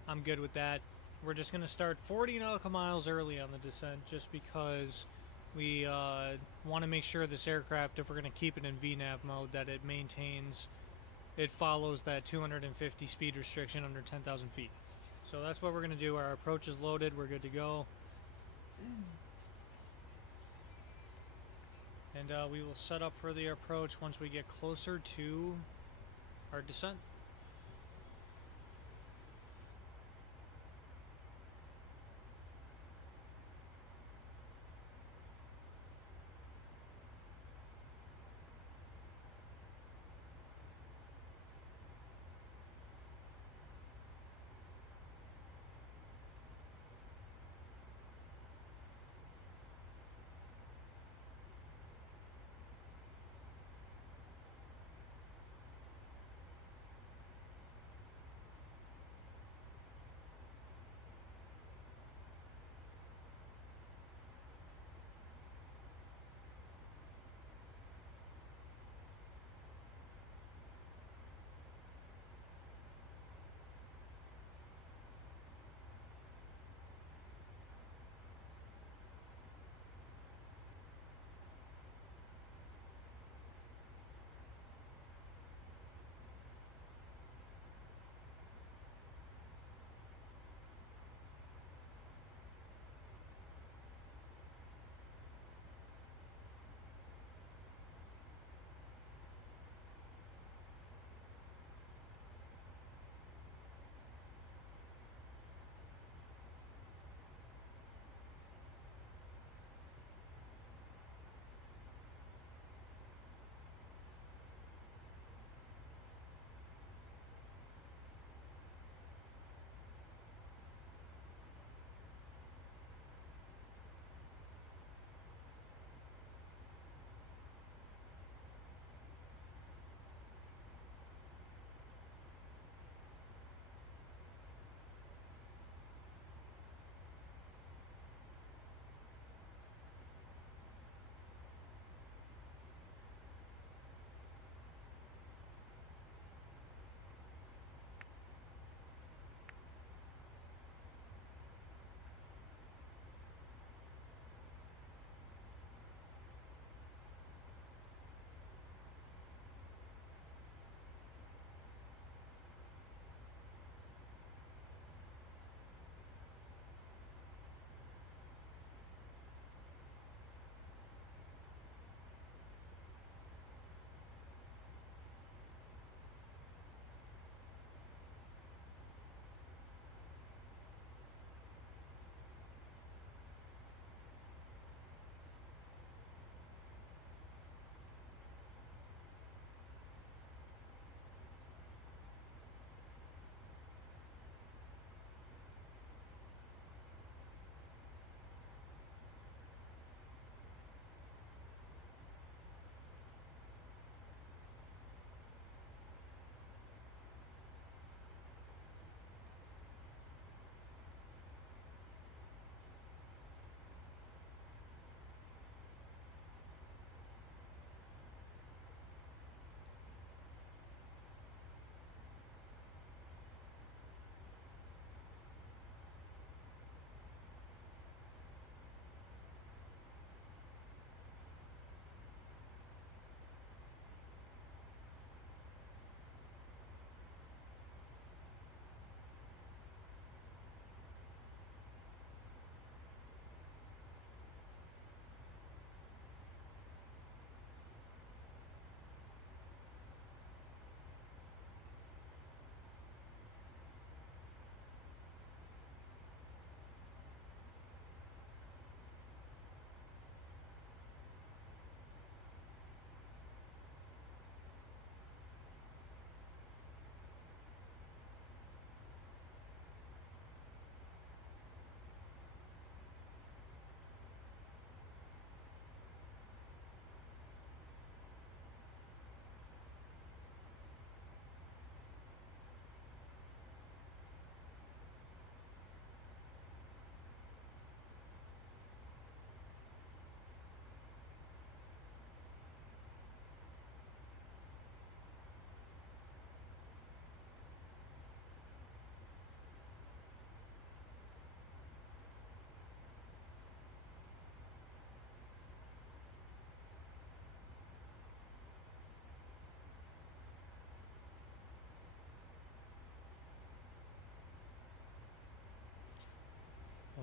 I'm good with that. We're just going to start 40 nautical miles early on the descent just because we want to make sure this aircraft, if we're going to keep it in VNav mode, that it follows that 250 speed restriction under 10,000 feet. So that's what we're going to do. Our approach is loaded. We're good to go. And we will set up for the approach once we get closer to our descent.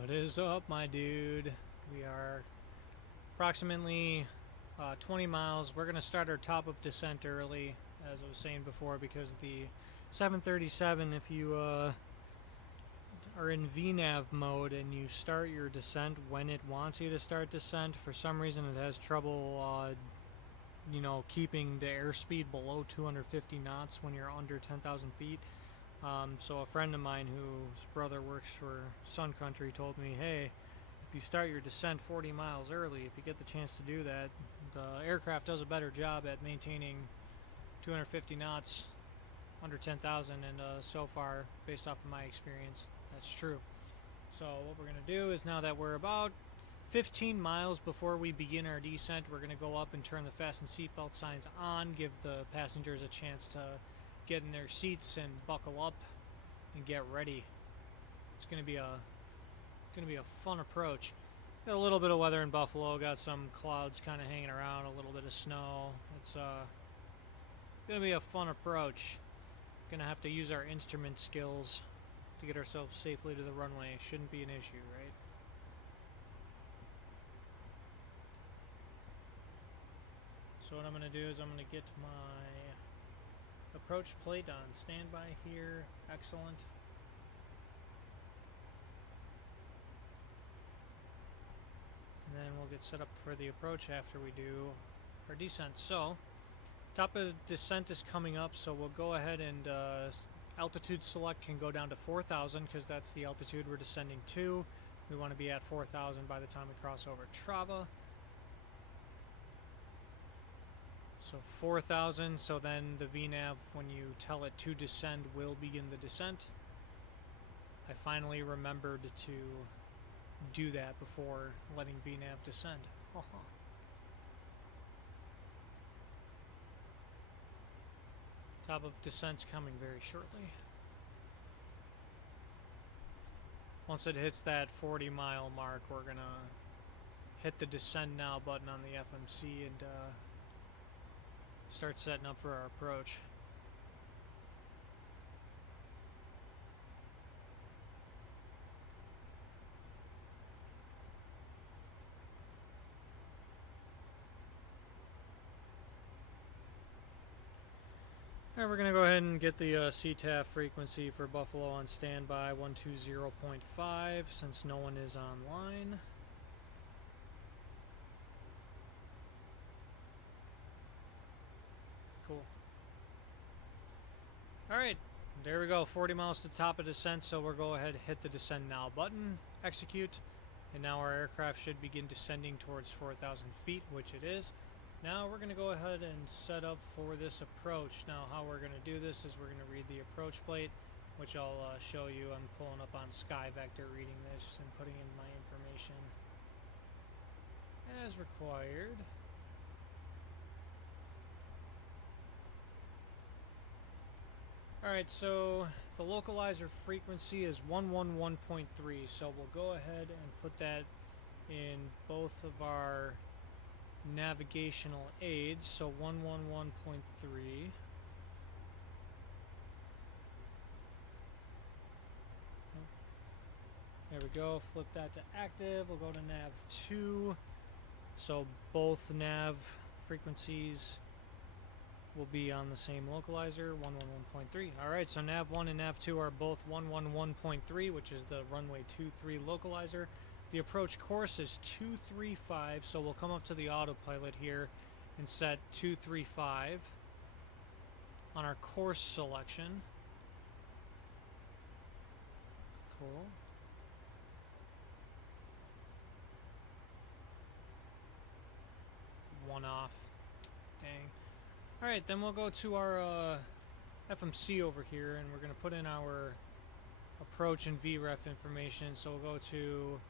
What is up, my dude? We are approximately 20 miles. We're going to start our top-up descent early, as I was saying before, because the 737, if you are in VNAV mode and you start your descent when it wants you to start descent, for some reason it has trouble keeping the airspeed below 250 knots when you're under 10,000 feet. So a friend of mine whose brother works for Sun Country told me, hey, if you start your descent 40 miles early, if you get the chance to do that, the aircraft does a better job at maintaining 250 knots under 10,000, and so far, based off of my experience, that's true. So what we're going to do is, now that we're about 15 miles before we begin our descent, we're going to go up and turn the fasten seatbelt signs on, give the passengers a chance to get in their seats and buckle up and get ready. It's going to be a fun approach. Got a little bit of weather in Buffalo, got some clouds kind of hanging around, a little bit of snow. It's going to be a fun approach. Going to have to use our instrument skills to get ourselves safely to the runway. Shouldn't be an issue, right? So what I'm going to do is I'm going to get my approach plate on standby here. Excellent. And then we'll get set up for the approach after we do our descent. So, top of descent is coming up, so we'll go ahead and altitude select can go down to 4,000 because that's the altitude we're descending to. We want to be at 4,000 by the time we cross over Trava. So 4,000, so then the VNAV, when you tell it to descend, will begin the descent. I finally remembered to do that before letting VNAV descend. Top of descent's coming very shortly. Once it hits that 40-mile mark, we're gonna hit the descend now button on the FMC and start setting up for our approach. Alright, we're going to go ahead and get the CTAF frequency for Buffalo on standby, 120.5, since no one is online. Cool. Alright, there we go, 40 miles to the top of descent, so we'll go ahead and hit the descend now button, execute, and now our aircraft should begin descending towards 4,000 feet, which it is. Now we're going to go ahead and set up for this approach. Now how we're going to do this is we're going to read the approach plate, which I'll show you. I'm pulling up on SkyVector, reading this and putting in my information as required. Alright, so the localizer frequency is 111.3, so we'll go ahead and put that in both of our navigational aids, so 111.3. There we go, flip that to active, we'll go to nav 2, so both nav frequencies will be on the same localizer, 111.3. Alright, so nav 1 and nav 2 are both 111.3, which is the runway 23 localizer. The approach course is 235, so we'll come up to the autopilot here and set 235 on our course selection. Cool. One off. Dang. Alright, then we'll go to our FMC over here, and we're going to put in our approach and VREF information. So we'll go to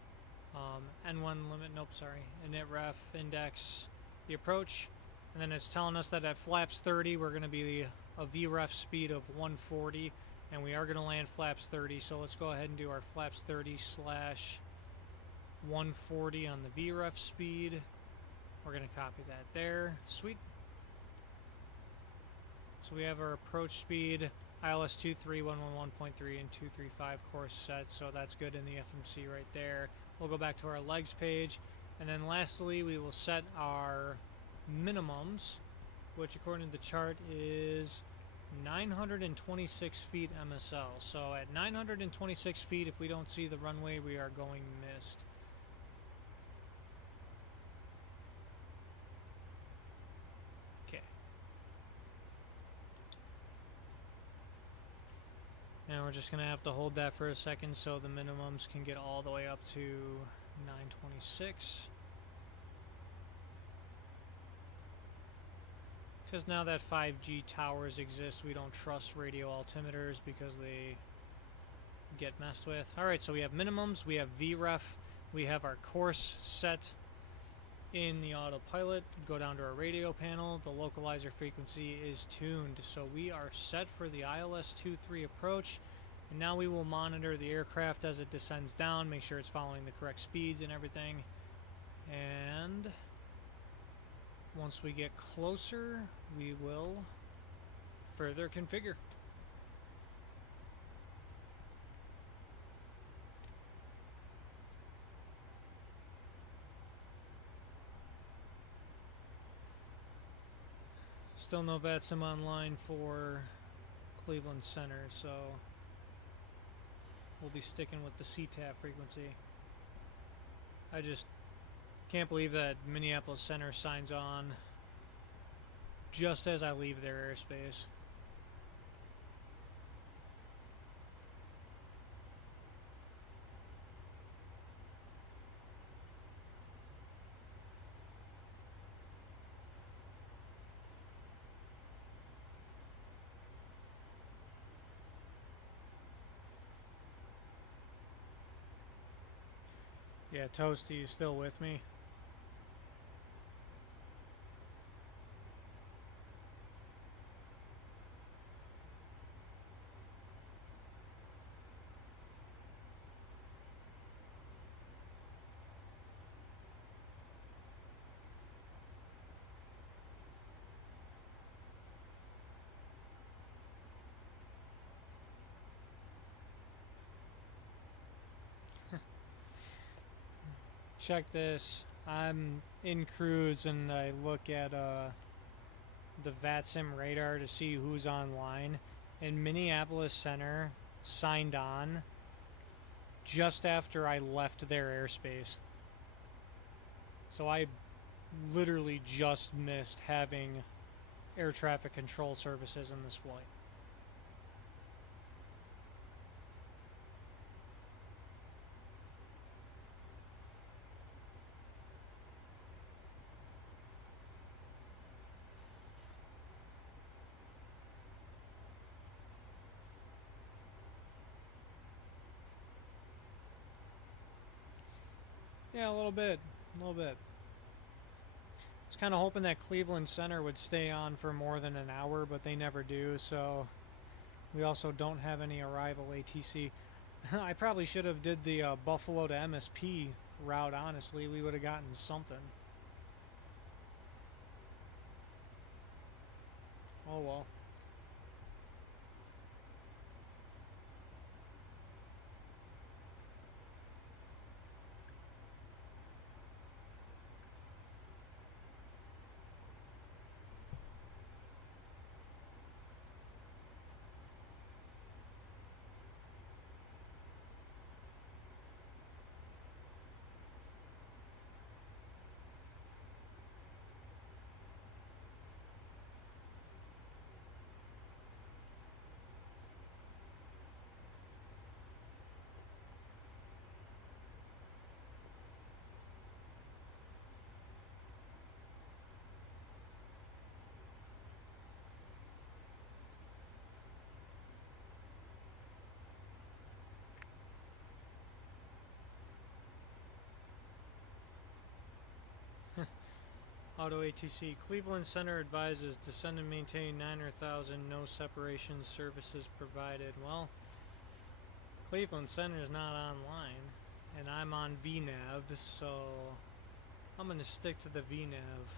N1 limit, nope, sorry, init ref index the approach, and then it's telling us that at flaps 30 we're going to be a VREF speed of 140, and we are going to land flaps 30, so let's go ahead and do our flaps 30 / 140 on the VREF speed. We're going to copy that there. Sweet. So we have our approach speed ILS 23111.3 and 235 course set, so that's good in the FMC right there. We'll go back to our legs page, and then lastly we will set our minimums, which according to the chart is 926 feet MSL. So at 926 feet, if we don't see the runway, we are going missed. Okay. And we're just going to have to hold that for a second so the minimums can get all the way up to 926. Because now that 5G towers exist, we don't trust radio altimeters because they get messed with. Alright, so we have minimums, we have VREF, we have our course set in the autopilot. Go down to our radio panel, the localizer frequency is tuned. So we are set for the ILS-23 approach, and now we will monitor the aircraft as it descends down, make sure it's following the correct speeds and everything. And once we get closer, we will further configure. Still no VATSIM online for Cleveland Center, so we'll be sticking with the CTAF frequency. I just can't believe that Minneapolis Center signs on just as I leave their airspace. Yeah, Toasty, you still with me? Check this. I'm in cruise and I look at the VATSIM radar to see who's online, and Minneapolis Center signed on just after I left their airspace. So I literally just missed having air traffic control services in this flight. Yeah, a little bit. A little bit. I was kind of hoping that Cleveland Center would stay on for more than an hour, but they never do, so we also don't have any arrival ATC. I probably should have did the Buffalo to MSP route, honestly. We would have gotten something. Oh well. Auto ATC. Cleveland Center advises descend and maintain 9,000, no separation services provided. Well, Cleveland Center is not online, and I'm on VNAV, so I'm going to stick to the VNAV.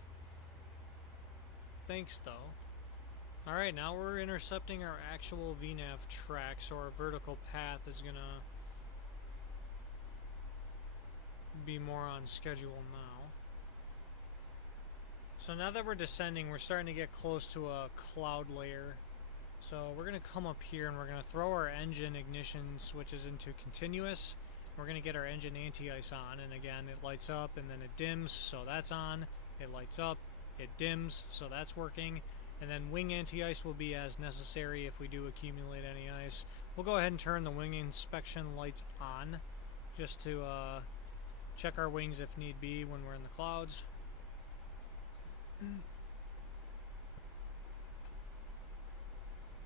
Thanks, though. Alright, now we're intercepting our actual VNAV track, so our vertical path is gonna be more on schedule now. So now that we're descending, we're starting to get close to a cloud layer. So we're gonna come up here and we're gonna throw our engine ignition switches into continuous. We're gonna get our engine anti-ice on, and again it lights up and then it dims, so that's on. It lights up, it dims, so that's working. And then wing anti-ice will be as necessary if we do accumulate any ice. We'll go ahead and turn the wing inspection lights on just to check our wings if need be when we're in the clouds.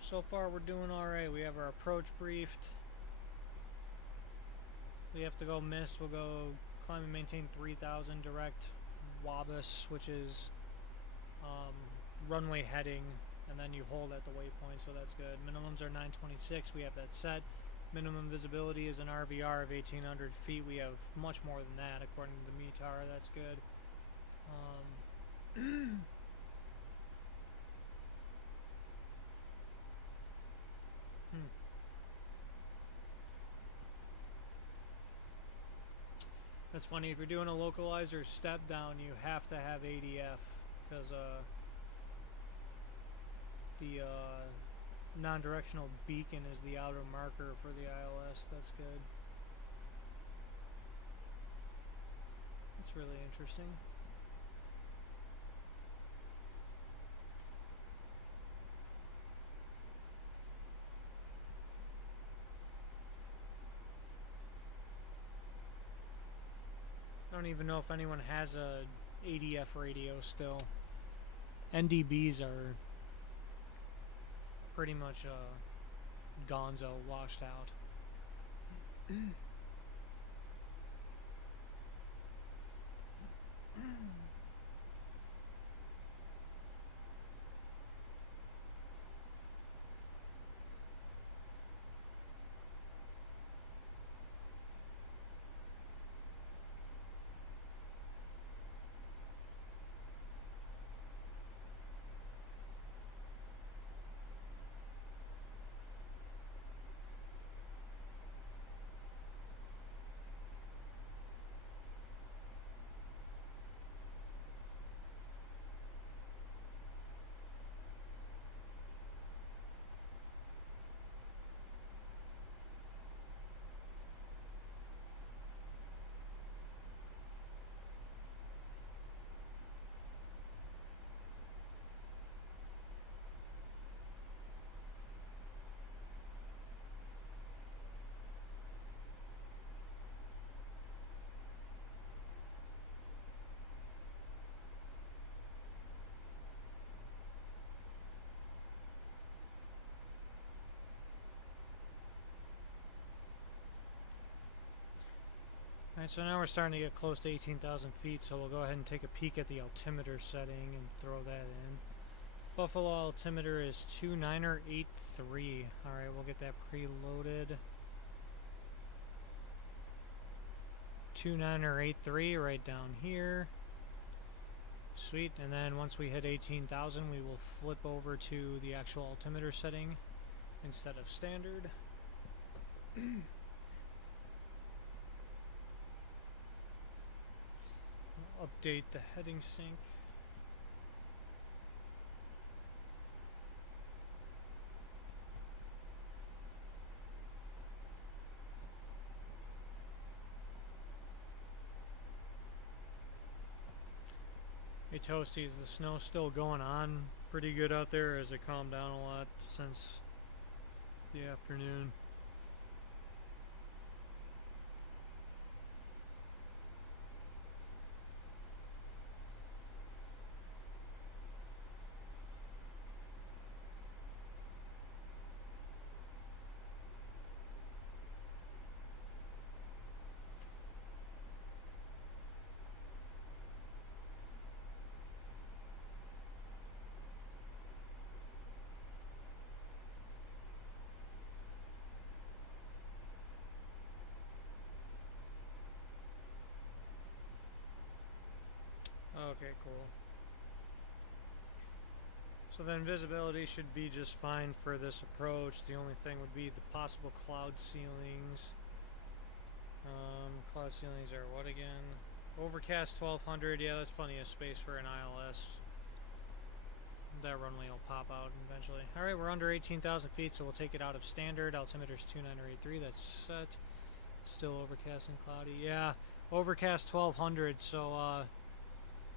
So far we're doing alright. We have our approach briefed. We have to go mist. We'll go climb and maintain 3000 direct Wabus, which is runway heading, and then you hold at the waypoint, so that's good. Minimums are 926. We have that set. Minimum visibility is an RVR of 1800 feet. We have much more than that according to the METAR. That's good. That's funny, if you're doing a localizer step down, you have to have ADF, because the non-directional beacon is the outer marker for the ILS. That's good. That's really interesting. I don't even know if anyone has a ADF radio still. NDBs are pretty much gonzo, washed out. Alright, so now we're starting to get close to 18,000 feet, so we'll go ahead and take a peek at the altimeter setting and throw that in. Buffalo altimeter is 2983. Alright, we'll get that preloaded. 2983 right down here. Sweet, and then once we hit 18,000, we will flip over to the actual altimeter setting instead of standard. Update the heading sync. Hey Toasties, the snow's still going on pretty good out there as it calmed down a lot since the afternoon. Okay, cool. So then visibility should be just fine for this approach. The only thing would be the possible cloud ceilings. Cloud ceilings are what again? Overcast 1200, yeah, that's plenty of space for an ILS. That runway will pop out eventually. Alright, we're under 18,000 feet, so we'll take it out of standard. Altimeter's 2983, that's set. Still overcast and cloudy. Yeah, overcast 1200, so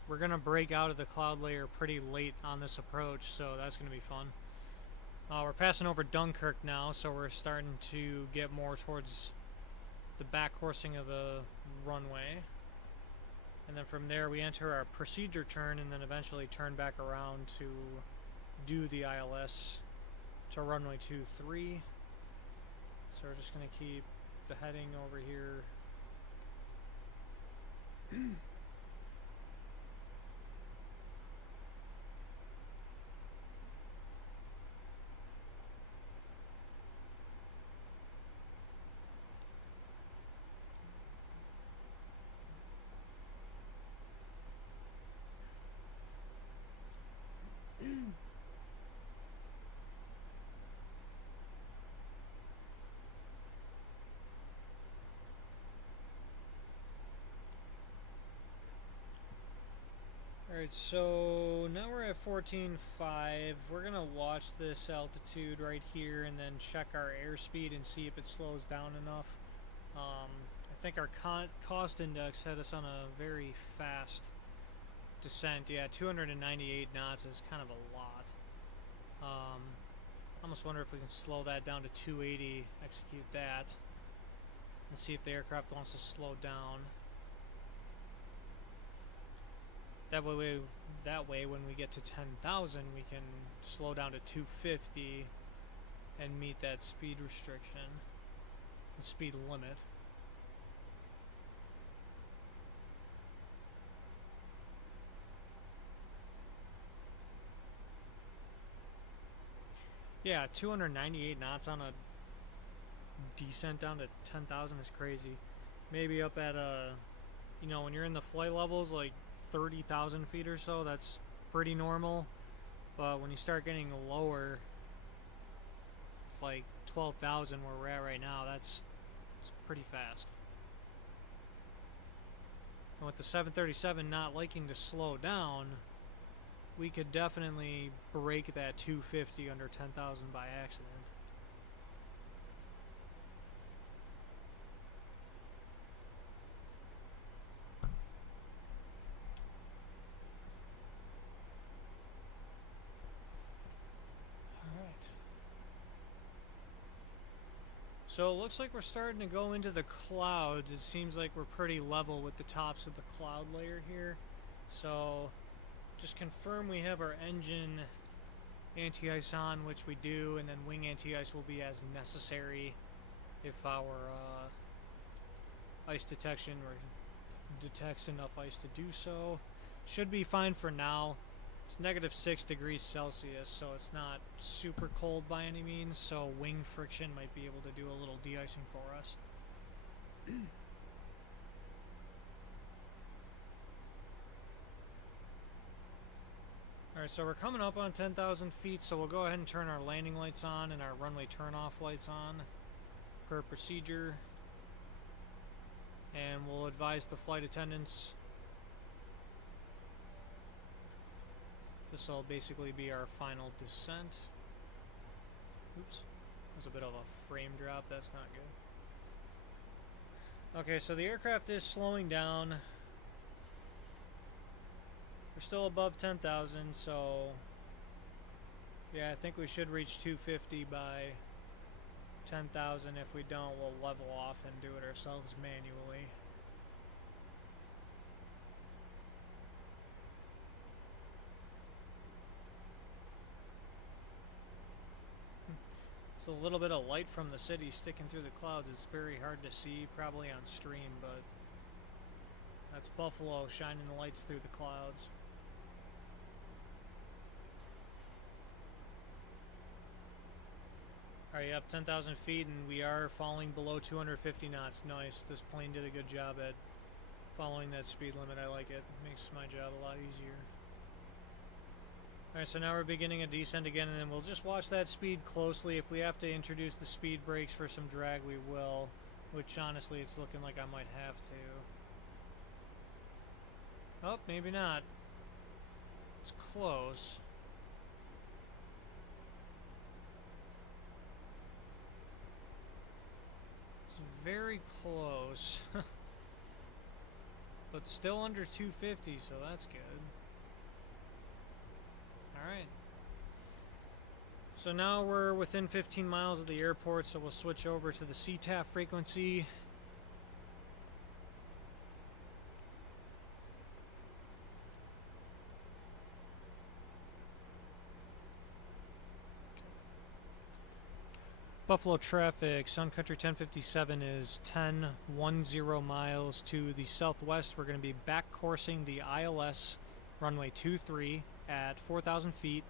we're going to break out of the cloud layer pretty late on this approach, so that's going to be fun. We're passing over Dunkirk now, so we're starting to get more towards the back coursing of the runway. And then from there we enter our procedure turn and then eventually turn back around to do the ILS to runway 23. So we're just going to keep the heading over here. Alright, so now we're at 14.5. We're going to watch this altitude right here and then check our airspeed and see if it slows down enough. I think our cost index had us on a very fast descent. Yeah, 298 knots is kind of a lot. I almost wonder if we can slow that down to 280, execute that, and see if the aircraft wants to slow down. That way, when we get to 10,000, we can slow down to 250 and meet that speed restriction, the speed limit. Yeah, 298 knots on a descent down to 10,000 is crazy. Maybe up at you know, when you're in the flight levels, like 30,000 feet or so, that's pretty normal. But when you start getting lower, like 12,000 where we're at right now, it's pretty fast. And with the 737 not liking to slow down, we could definitely break that 250 under 10,000 by accident. So it looks like we're starting to go into the clouds. It seems like we're pretty level with the tops of the cloud layer here. So just confirm we have our engine anti-ice on, which we do, and then wing anti-ice will be as necessary if our ice detection detects enough ice to do so. Should be fine for now. It's -6 degrees Celsius, so it's not super cold by any means, so wing friction might be able to do a little de-icing for us. Alright, so we're coming up on 10,000 feet, so we'll go ahead and turn our landing lights on and our runway turn-off lights on per procedure. And we'll advise the flight attendants. This will basically be our final descent. Oops, there's a bit of a frame drop, that's not good. Okay, so the aircraft is slowing down. We're still above 10,000, so yeah, I think we should reach 250 by 10,000. If we don't, we'll level off and do it ourselves manually. So a little bit of light from the city sticking through the clouds is very hard to see, probably on stream, but that's Buffalo shining the lights through the clouds. Alright, up 10,000 feet, and we are falling below 250 knots. Nice. This plane did a good job at following that speed limit. I like it. It makes my job a lot easier. Alright, so now we're beginning a descent again, and then we'll just watch that speed closely. If we have to introduce the speed brakes for some drag, we will. Which, honestly, it's looking like I might have to. Oh, maybe not. It's close. It's very close. But still under 250, so that's good. Alright. So now we're within 15 miles of the airport, so we'll switch over to the CTAF frequency. Buffalo traffic, Sun Country 1057 is 1010 miles to the southwest. We're going to be back coursing the ILS runway 23 at 4,000 feet,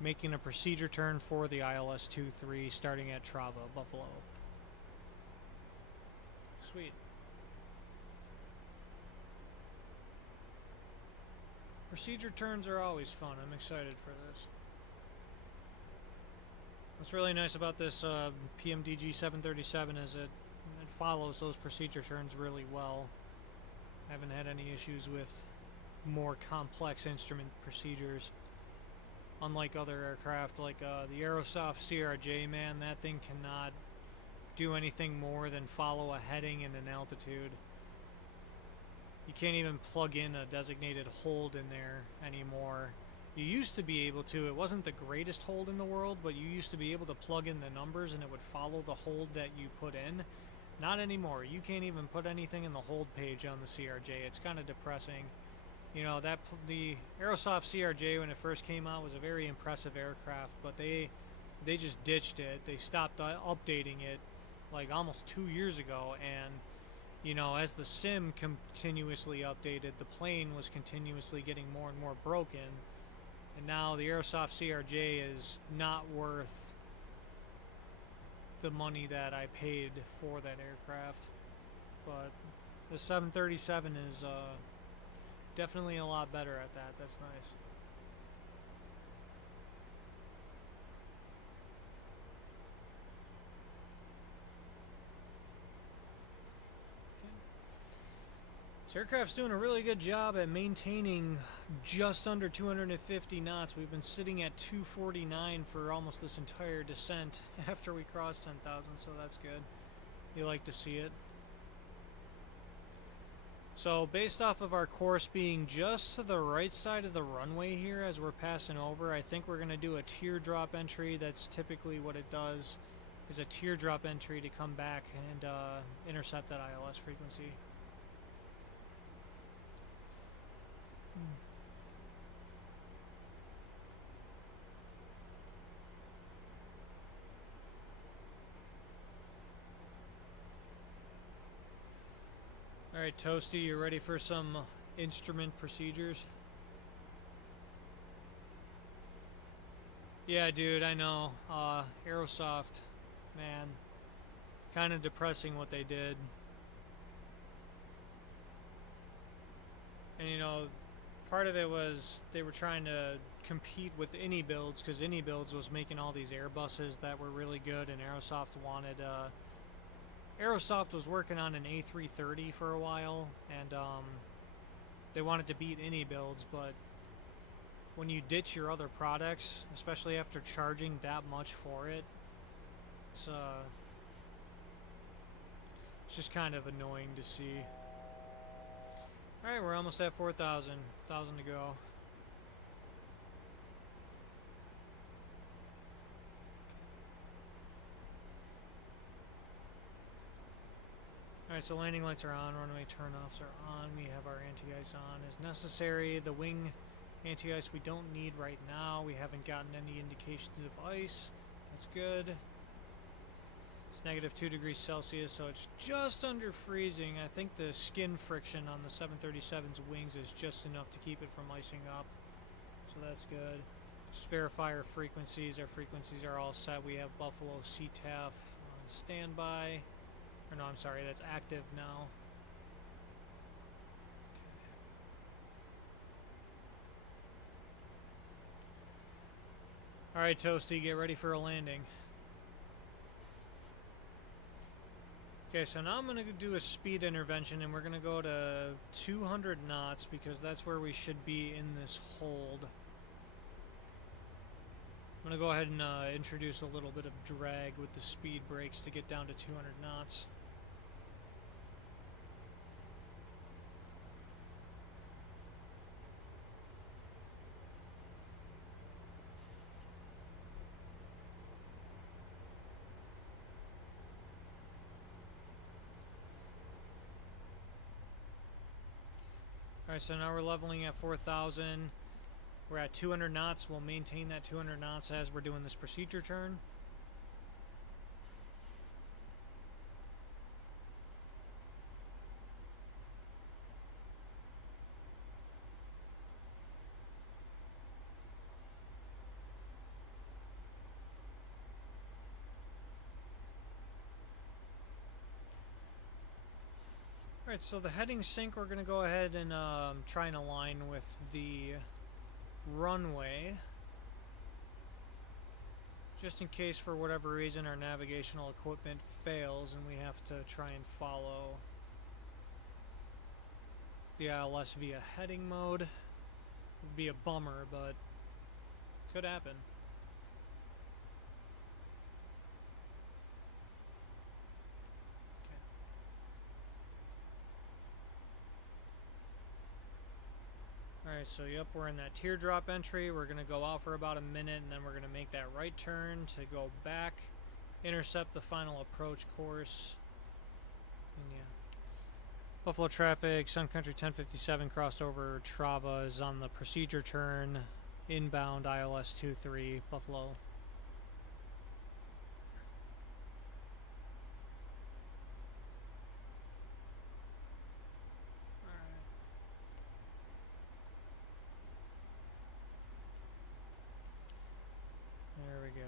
making a procedure turn for the ILS 23 starting at Trava, Buffalo. Sweet. Procedure turns are always fun. I'm excited for this. What's really nice about this PMDG 737 is it follows those procedure turns really well. I haven't had any issues with more complex instrument procedures. Unlike other aircraft like the Aerosoft CRJ, man, that thing cannot do anything more than follow a heading and an altitude. You can't even plug in a designated hold in there anymore. You used to be able to. It wasn't the greatest hold in the world, but you used to be able to plug in the numbers and it would follow the hold that you put in. Not anymore. You can't even put anything in the hold page on the CRJ. It's kind of depressing. You know, the Aerosoft CRJ when it first came out was a very impressive aircraft, but they just ditched it. They stopped updating it like almost 2 years ago, and you know, as the sim continuously updated, the plane was continuously getting more and more broken. And now the Aerosoft CRJ is not worth the money that I paid for that aircraft. But the 737 is definitely a lot better at that. That's nice. This aircraft's doing a really good job at maintaining just under 250 knots. We've been sitting at 249 for almost this entire descent after we crossed 10,000, so that's good. You like to see it. So based off of our course being just to the right side of the runway here as we're passing over, I think we're going to do a teardrop entry. That's typically what it does, is a teardrop entry to come back and intercept that ILS frequency. Alright, Toasty, you ready for some instrument procedures? Yeah, dude, I know. Aerosoft, man. Kind of depressing what they did. And you know, part of it was they were trying to compete with AnyBuilds, because AnyBuilds was making all these Airbuses that were really good, and Aerosoft wanted Aerosoft was working on an A330 for a while, and they wanted to beat AnyBuilds, but when you ditch your other products, especially after charging that much for it, it's just kind of annoying to see. Alright, we're almost at 4,000. 1,000 to go. Alright, so landing lights are on, runway turnoffs are on, we have our anti-ice on as necessary. The wing anti-ice we don't need right now. We haven't gotten any indications of ice. That's good. It's negative 2 degrees Celsius, so it's just under freezing. I think the skin friction on the 737's wings is just enough to keep it from icing up. So that's good. Just verify our frequencies. Our frequencies are all set. We have Buffalo CTAF on standby. Or no, I'm sorry, that's active now. Alright, Toasty, get ready for a landing. Okay, so now I'm going to do a speed intervention, and we're going to go to 200 knots, because that's where we should be in this hold. I'm going to go ahead and introduce a little bit of drag with the speed brakes to get down to 200 knots. Alright, so now we're leveling at 4,000. We're at 200 knots. We'll maintain that 200 knots as we're doing this procedure turn. Alright, so the heading sync, we're going to go ahead and try and align with the runway. Just in case, for whatever reason, our navigational equipment fails and we have to try and follow the ILS via heading mode. It would be a bummer, but could happen. Alright, so yep, we're in that teardrop entry. We're going to go out for about a minute, and then we're going to make that right turn to go back, intercept the final approach course. And yeah. Buffalo traffic, Sun Country 1057 crossed over Trava, is on the procedure turn, inbound ILS 23, Buffalo. There we go.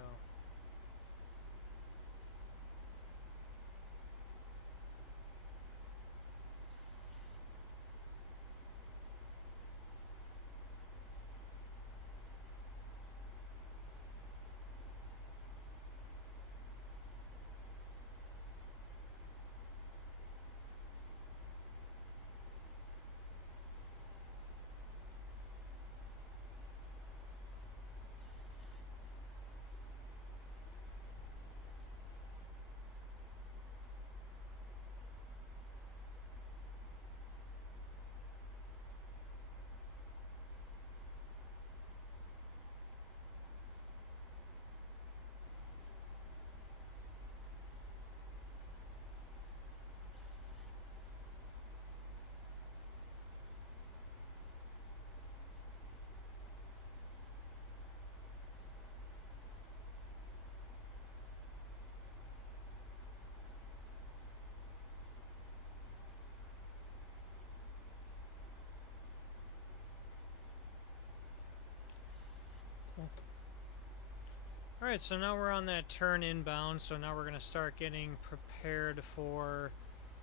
Alright, so now we're on that turn inbound, so now we're going to start getting prepared for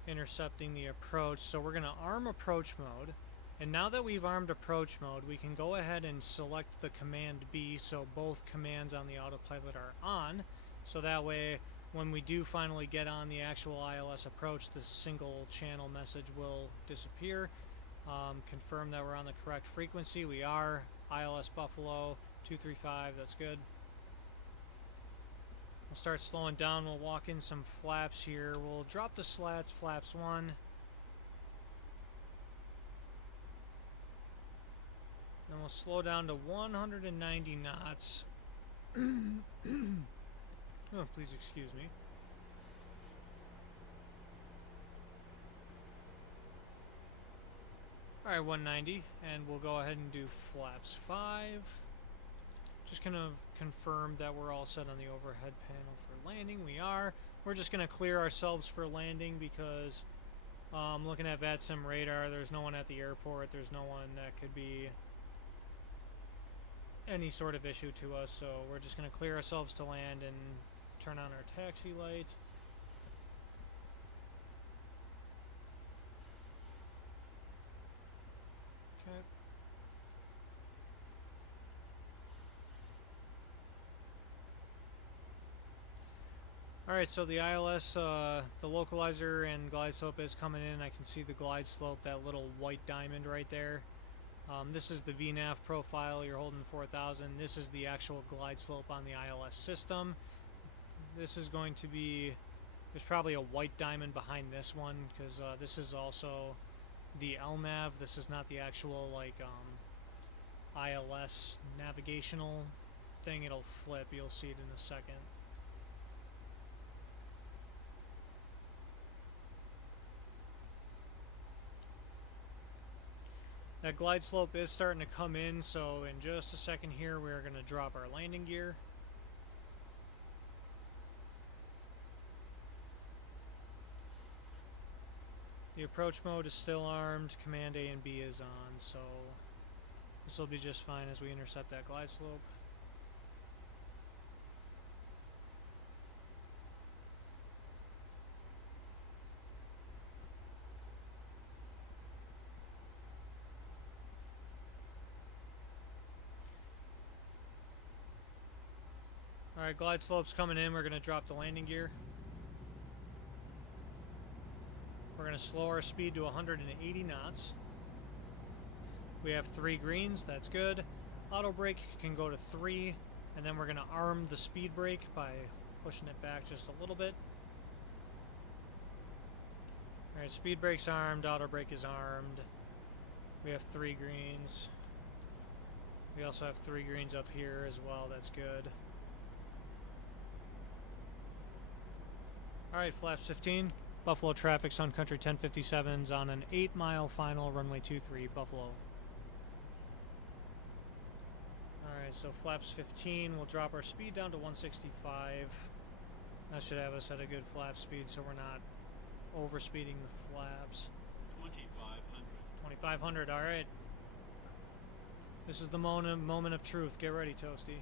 intercepting the approach. So we're going to arm approach mode, and now that we've armed approach mode, we can go ahead and select the command B, so both commands on the autopilot are on, so that way when we do finally get on the actual ILS approach, the single channel message will disappear. Confirm that we're on the correct frequency. We are. ILS Buffalo 235, that's good. We'll start slowing down. We'll walk in some flaps here. We'll drop the slats, flaps 1. Then we'll slow down to 190 knots. Oh, please excuse me. Alright, 190, and we'll go ahead and do flaps 5. Just gonna confirm that we're all set on the overhead panel for landing. We are. We're just gonna clear ourselves for landing because looking at VATSIM radar, there's no one at the airport. There's no one that could be any sort of issue to us, so we're just gonna clear ourselves to land and turn on our taxi light. Okay. Alright, so the ILS, the localizer and glide slope is coming in. I can see the glide slope, that little white diamond right there. This is the VNAV profile, you're holding 4000. This is the actual glide slope on the ILS system. This is going to be, there's probably a white diamond behind this one, because this is also the LNAV. This is not the actual, like, ILS navigational thing. It'll flip, you'll see it in a second. That glide slope is starting to come in, so in just a second here we're going to drop our landing gear. The approach mode is still armed, command A and B is on, so this will be just fine as we intercept that glide slope. Alright, glide slope's coming in. We're going to drop the landing gear. We're going to slow our speed to 180 knots. We have 3 greens, that's good. Auto brake can go to 3, and then we're going to arm the speed brake by pushing it back just a little bit. Alright, speed brake's armed, auto brake is armed. We have 3 greens. We also have 3 greens up here as well, that's good. Alright, flaps 15. Buffalo traffic, Sun Country 1057's on an 8-mile final, runway 23, Buffalo. Alright, so flaps 15, we'll drop our speed down to 165. That should have us at a good flap speed so we're not overspeeding the flaps. 2500. 2500, alright. This is the moment of truth. Get ready, Toasty.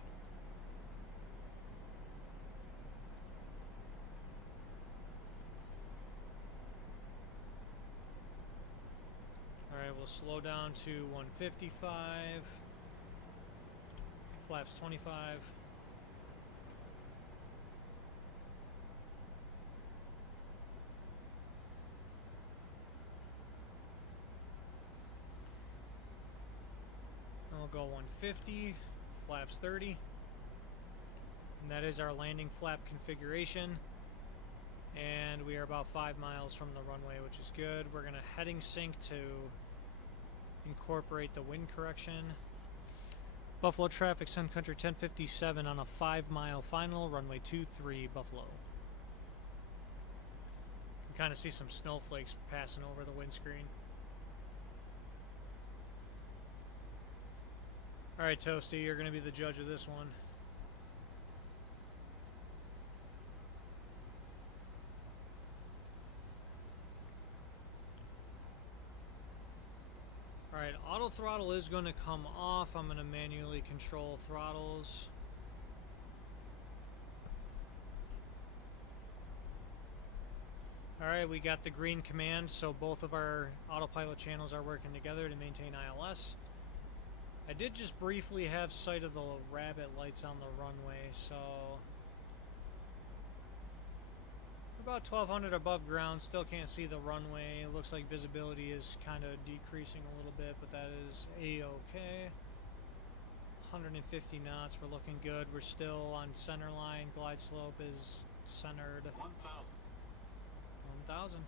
Alright, we'll slow down to 155. Flaps 25. And we'll go 150. Flaps 30. And that is our landing flap configuration. And we are about 5 miles from the runway, which is good. We're going to heading sync to incorporate the wind correction. Buffalo traffic, Sun Country 1057 on a 5-mile final, runway 23, Buffalo. You can kind of see some snowflakes passing over the windscreen. Alright, Toasty, you're going to be the judge of this one. Alright, auto throttle is going to come off. I'm going to manually control throttles. Alright, we got the green command, so both of our autopilot channels are working together to maintain ILS. I did just briefly have sight of the rabbit lights on the runway, so about 1200 above ground, still can't see the runway. It looks like visibility is kind of decreasing a little bit, but that is a-okay. 150 knots, we're looking good. We're still on center line. Glide slope is centered. 1000.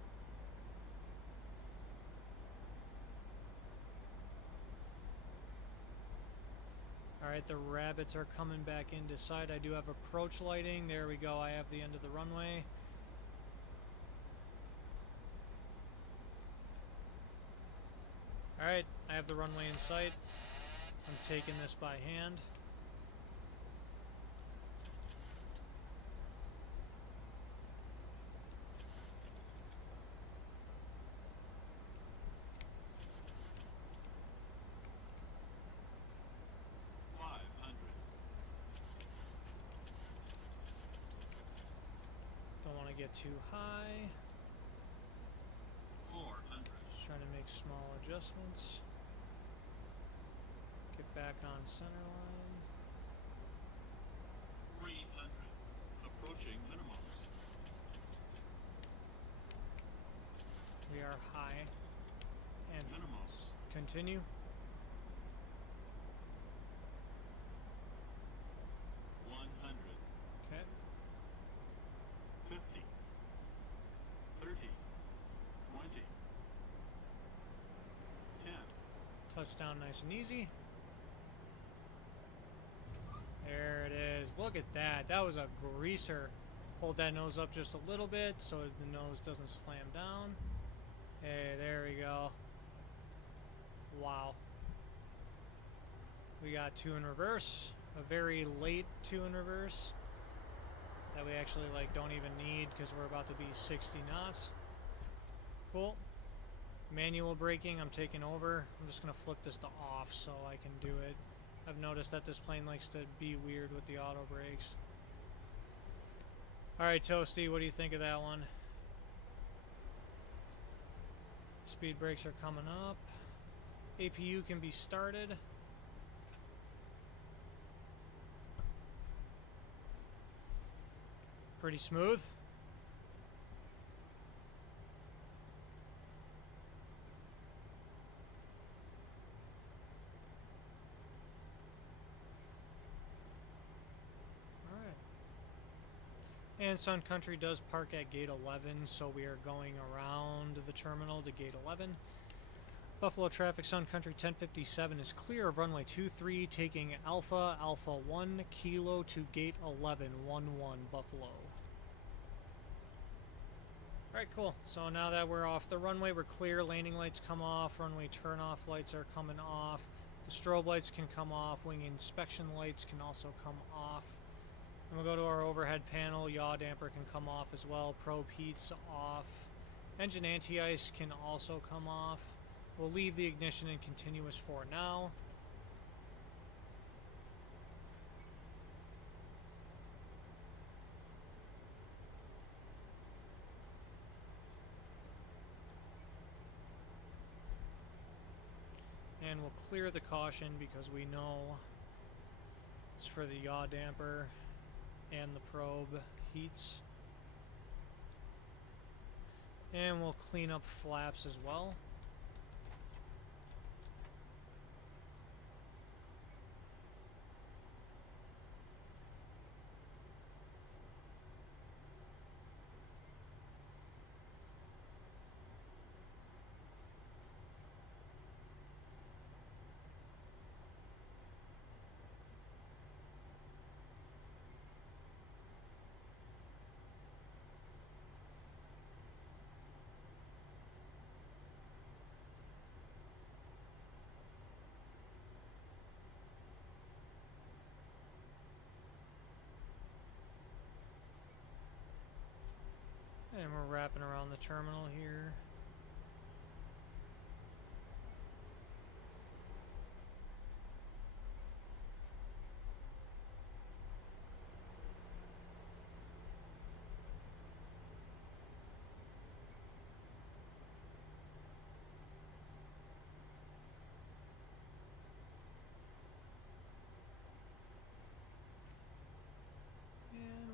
Alright, the rabbits are coming back into sight. I do have approach lighting. There we go. I have the end of the runway. Alright, I have the runway in sight. I'm taking this by hand. Don't want to get too high. 400. Just trying to make small adjustments. Get back on center line. 300. Approaching minimums. are high. And Minimals. continue. 100. Okay. 50. 30. 20. 10. Touchdown nice and easy. There it is. Look at that. That was a greaser. Hold that nose up just a little bit so the nose doesn't slam down. Hey, there we go. Wow. We got 2 in reverse. A very late 2 in reverse. That we actually like don't even need because we're about to be 60 knots. Cool. Manual braking, I'm taking over. I'm just gonna flip this to off so I can do it. I've noticed that this plane likes to be weird with the auto brakes. Alright, Toasty, what do you think of that one? Speed brakes are coming up. APU can be started. Pretty smooth. And Sun Country does park at gate 11, so we are going around the terminal to gate 11. Buffalo traffic, Sun Country 1057 is clear of runway 23, taking Alpha 1 Kilo to gate 11, 11 Buffalo. Alright, cool. So now that we're off the runway, we're clear. Landing lights come off, runway turn-off lights are coming off. The strobe lights can come off, wing inspection lights can also come off. And we'll go to our overhead panel, yaw damper can come off as well, probe heats off. Engine anti-ice can also come off. We'll leave the ignition in continuous for now. And we'll clear the caution because we know it's for the yaw damper and the probe heats. And we'll clean up flaps as well. And we're wrapping around the terminal here.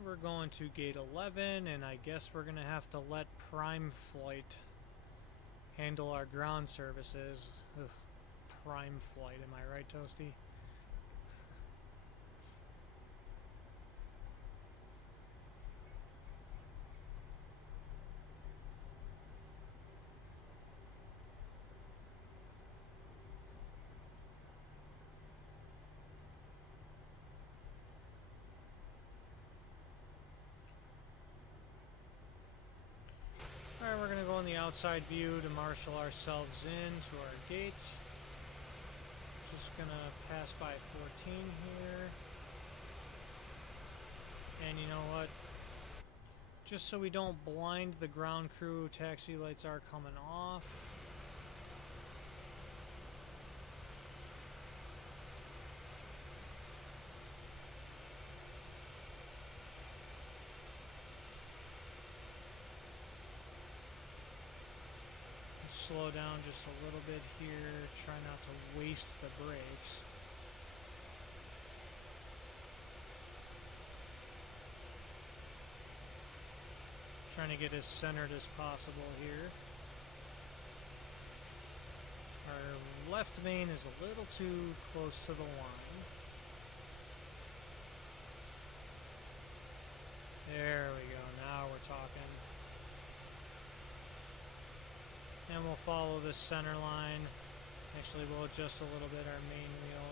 We're going to gate 11, and I guess we're going to have to let Prime Flight handle our ground services. Ugh, Prime Flight, am I right, Toasty? Alright, we're going to go on the outside view to marshal ourselves in to our gate. Just going to pass by 14 here. And you know what? Just so we don't blind the ground crew, taxi lights are coming off. Slow down just a little bit here, try not to waste the brakes. Trying to get as centered as possible here. Our left main is a little too close to the line. There we go, now we're talking. And we'll follow this center line. Actually, we'll adjust a little bit our main wheel.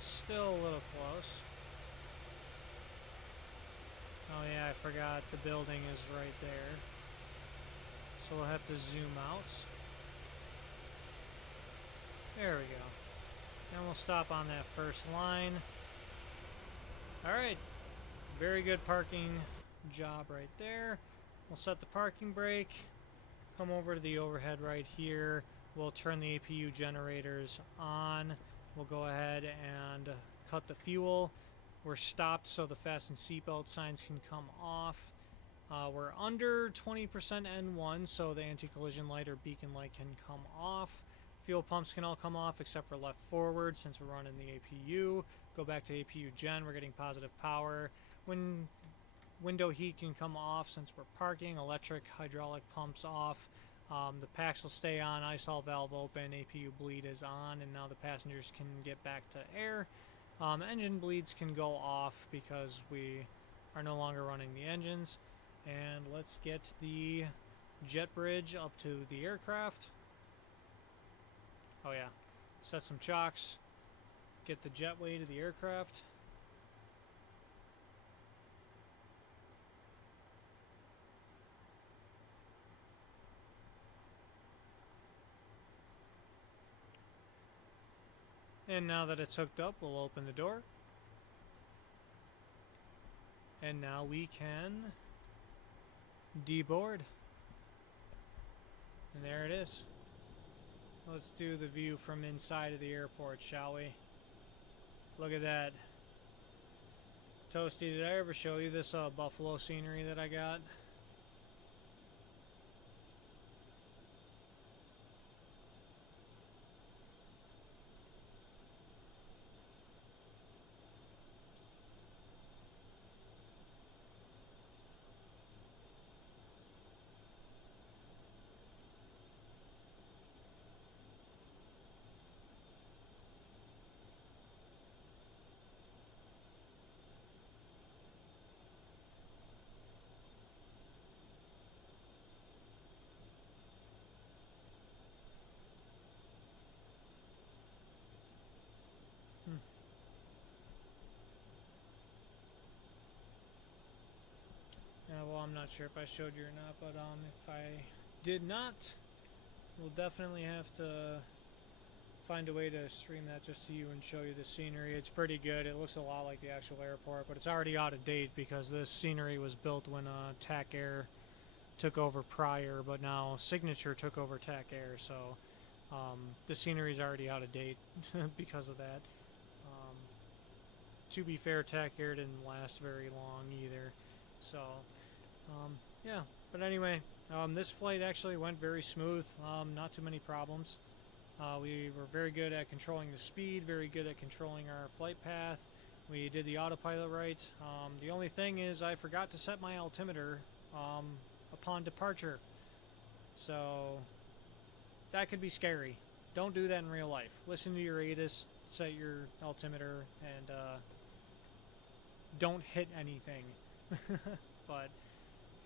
Still a little close. Oh yeah, I forgot the building is right there. So we'll have to zoom out. There we go. And we'll stop on that first line. Alright. Very good parking job right there. We'll set the parking brake. Come over to the overhead right here. We'll turn the APU generators on. We'll go ahead and cut the fuel. We're stopped so the fasten seatbelt signs can come off. We're under 20% N1, so the anti-collision light or beacon light can come off. Fuel pumps can all come off except for left forward since we're running the APU. Go back to APU gen, we're getting positive power. Window heat can come off since we're parking. Electric, hydraulic pumps off. The packs will stay on, ISOL valve open, APU bleed is on, and now the passengers can get back to air. Engine bleeds can go off because we are no longer running the engines. And let's get the jet bridge up to the aircraft. Oh yeah, set some chocks, get the jetway to the aircraft. And now that it's hooked up, we'll open the door. And now we can deboard. And there it is. Let's do the view from inside of the airport, shall we? Look at that. Toasty, did I ever show you this buffalo scenery that I got? Well, I'm not sure if I showed you or not, but if I did not, we'll definitely have to find a way to stream that just to you and show you the scenery. It's pretty good. It looks a lot like the actual airport, but it's already out of date because this scenery was built when TAC Air took over prior, but now Signature took over TAC Air, so the scenery is already out of date because of that. To be fair, TAC Air didn't last very long either, so yeah. But anyway, this flight actually went very smooth. Not too many problems. We were very good at controlling the speed, very good at controlling our flight path. We did the autopilot right. The only thing is I forgot to set my altimeter upon departure. So that could be scary. Don't do that in real life. Listen to your ATIS, set your altimeter, and don't hit anything. But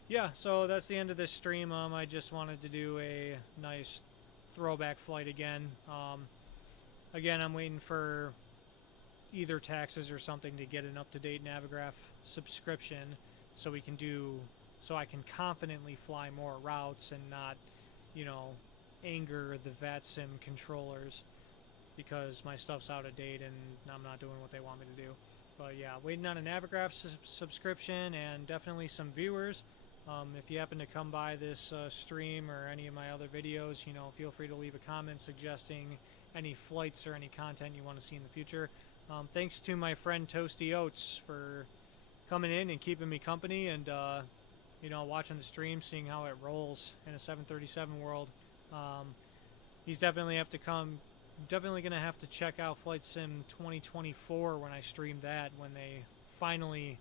yeah, so that's the end of this stream. I just wanted to do a nice throwback flight again. Again, I'm waiting for either taxes or something to get an up-to-date Navigraph subscription so I can confidently fly more routes and not, you know, anger the VATSIM controllers because my stuff's out of date and I'm not doing what they want me to do. But yeah, waiting on a Navigraph subscription and definitely some viewers. If you happen to come by this stream or any of my other videos, you know, feel free to leave a comment suggesting any flights or any content you want to see in the future. Thanks to my friend Toasty Oats for coming in and keeping me company and, you know, watching the stream, seeing how it rolls in a 737 world. He's definitely going to have to check out Flight Sim 2024 when I stream that, when they finally,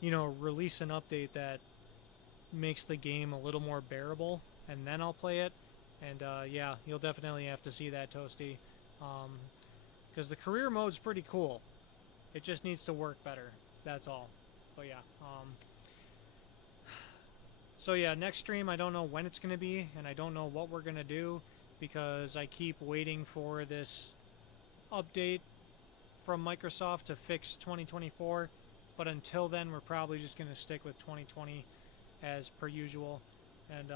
you know, release an update that makes the game a little more bearable, and then I'll play it. And yeah, you'll definitely have to see that, Toasty, because the career mode's pretty cool. It just needs to work better. That's all. But yeah. So yeah, next stream I don't know when it's gonna be, and I don't know what we're gonna do because I keep waiting for this update from Microsoft to fix 2024. But until then, we're probably just gonna stick with 2020 as per usual, and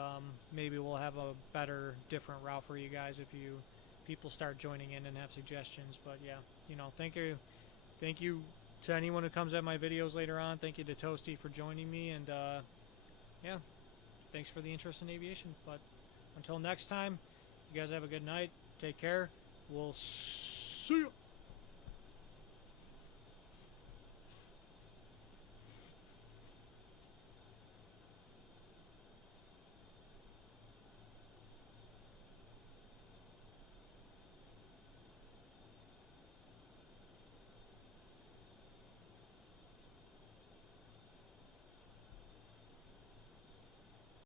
maybe we'll have a better, different route for you guys if you people start joining in and have suggestions. But yeah, you know, thank you to anyone who comes at my videos later on. Thank you to Toasty for joining me, and yeah, thanks for the interest in aviation. But until next time, you guys have a good night. Take care. We'll see you.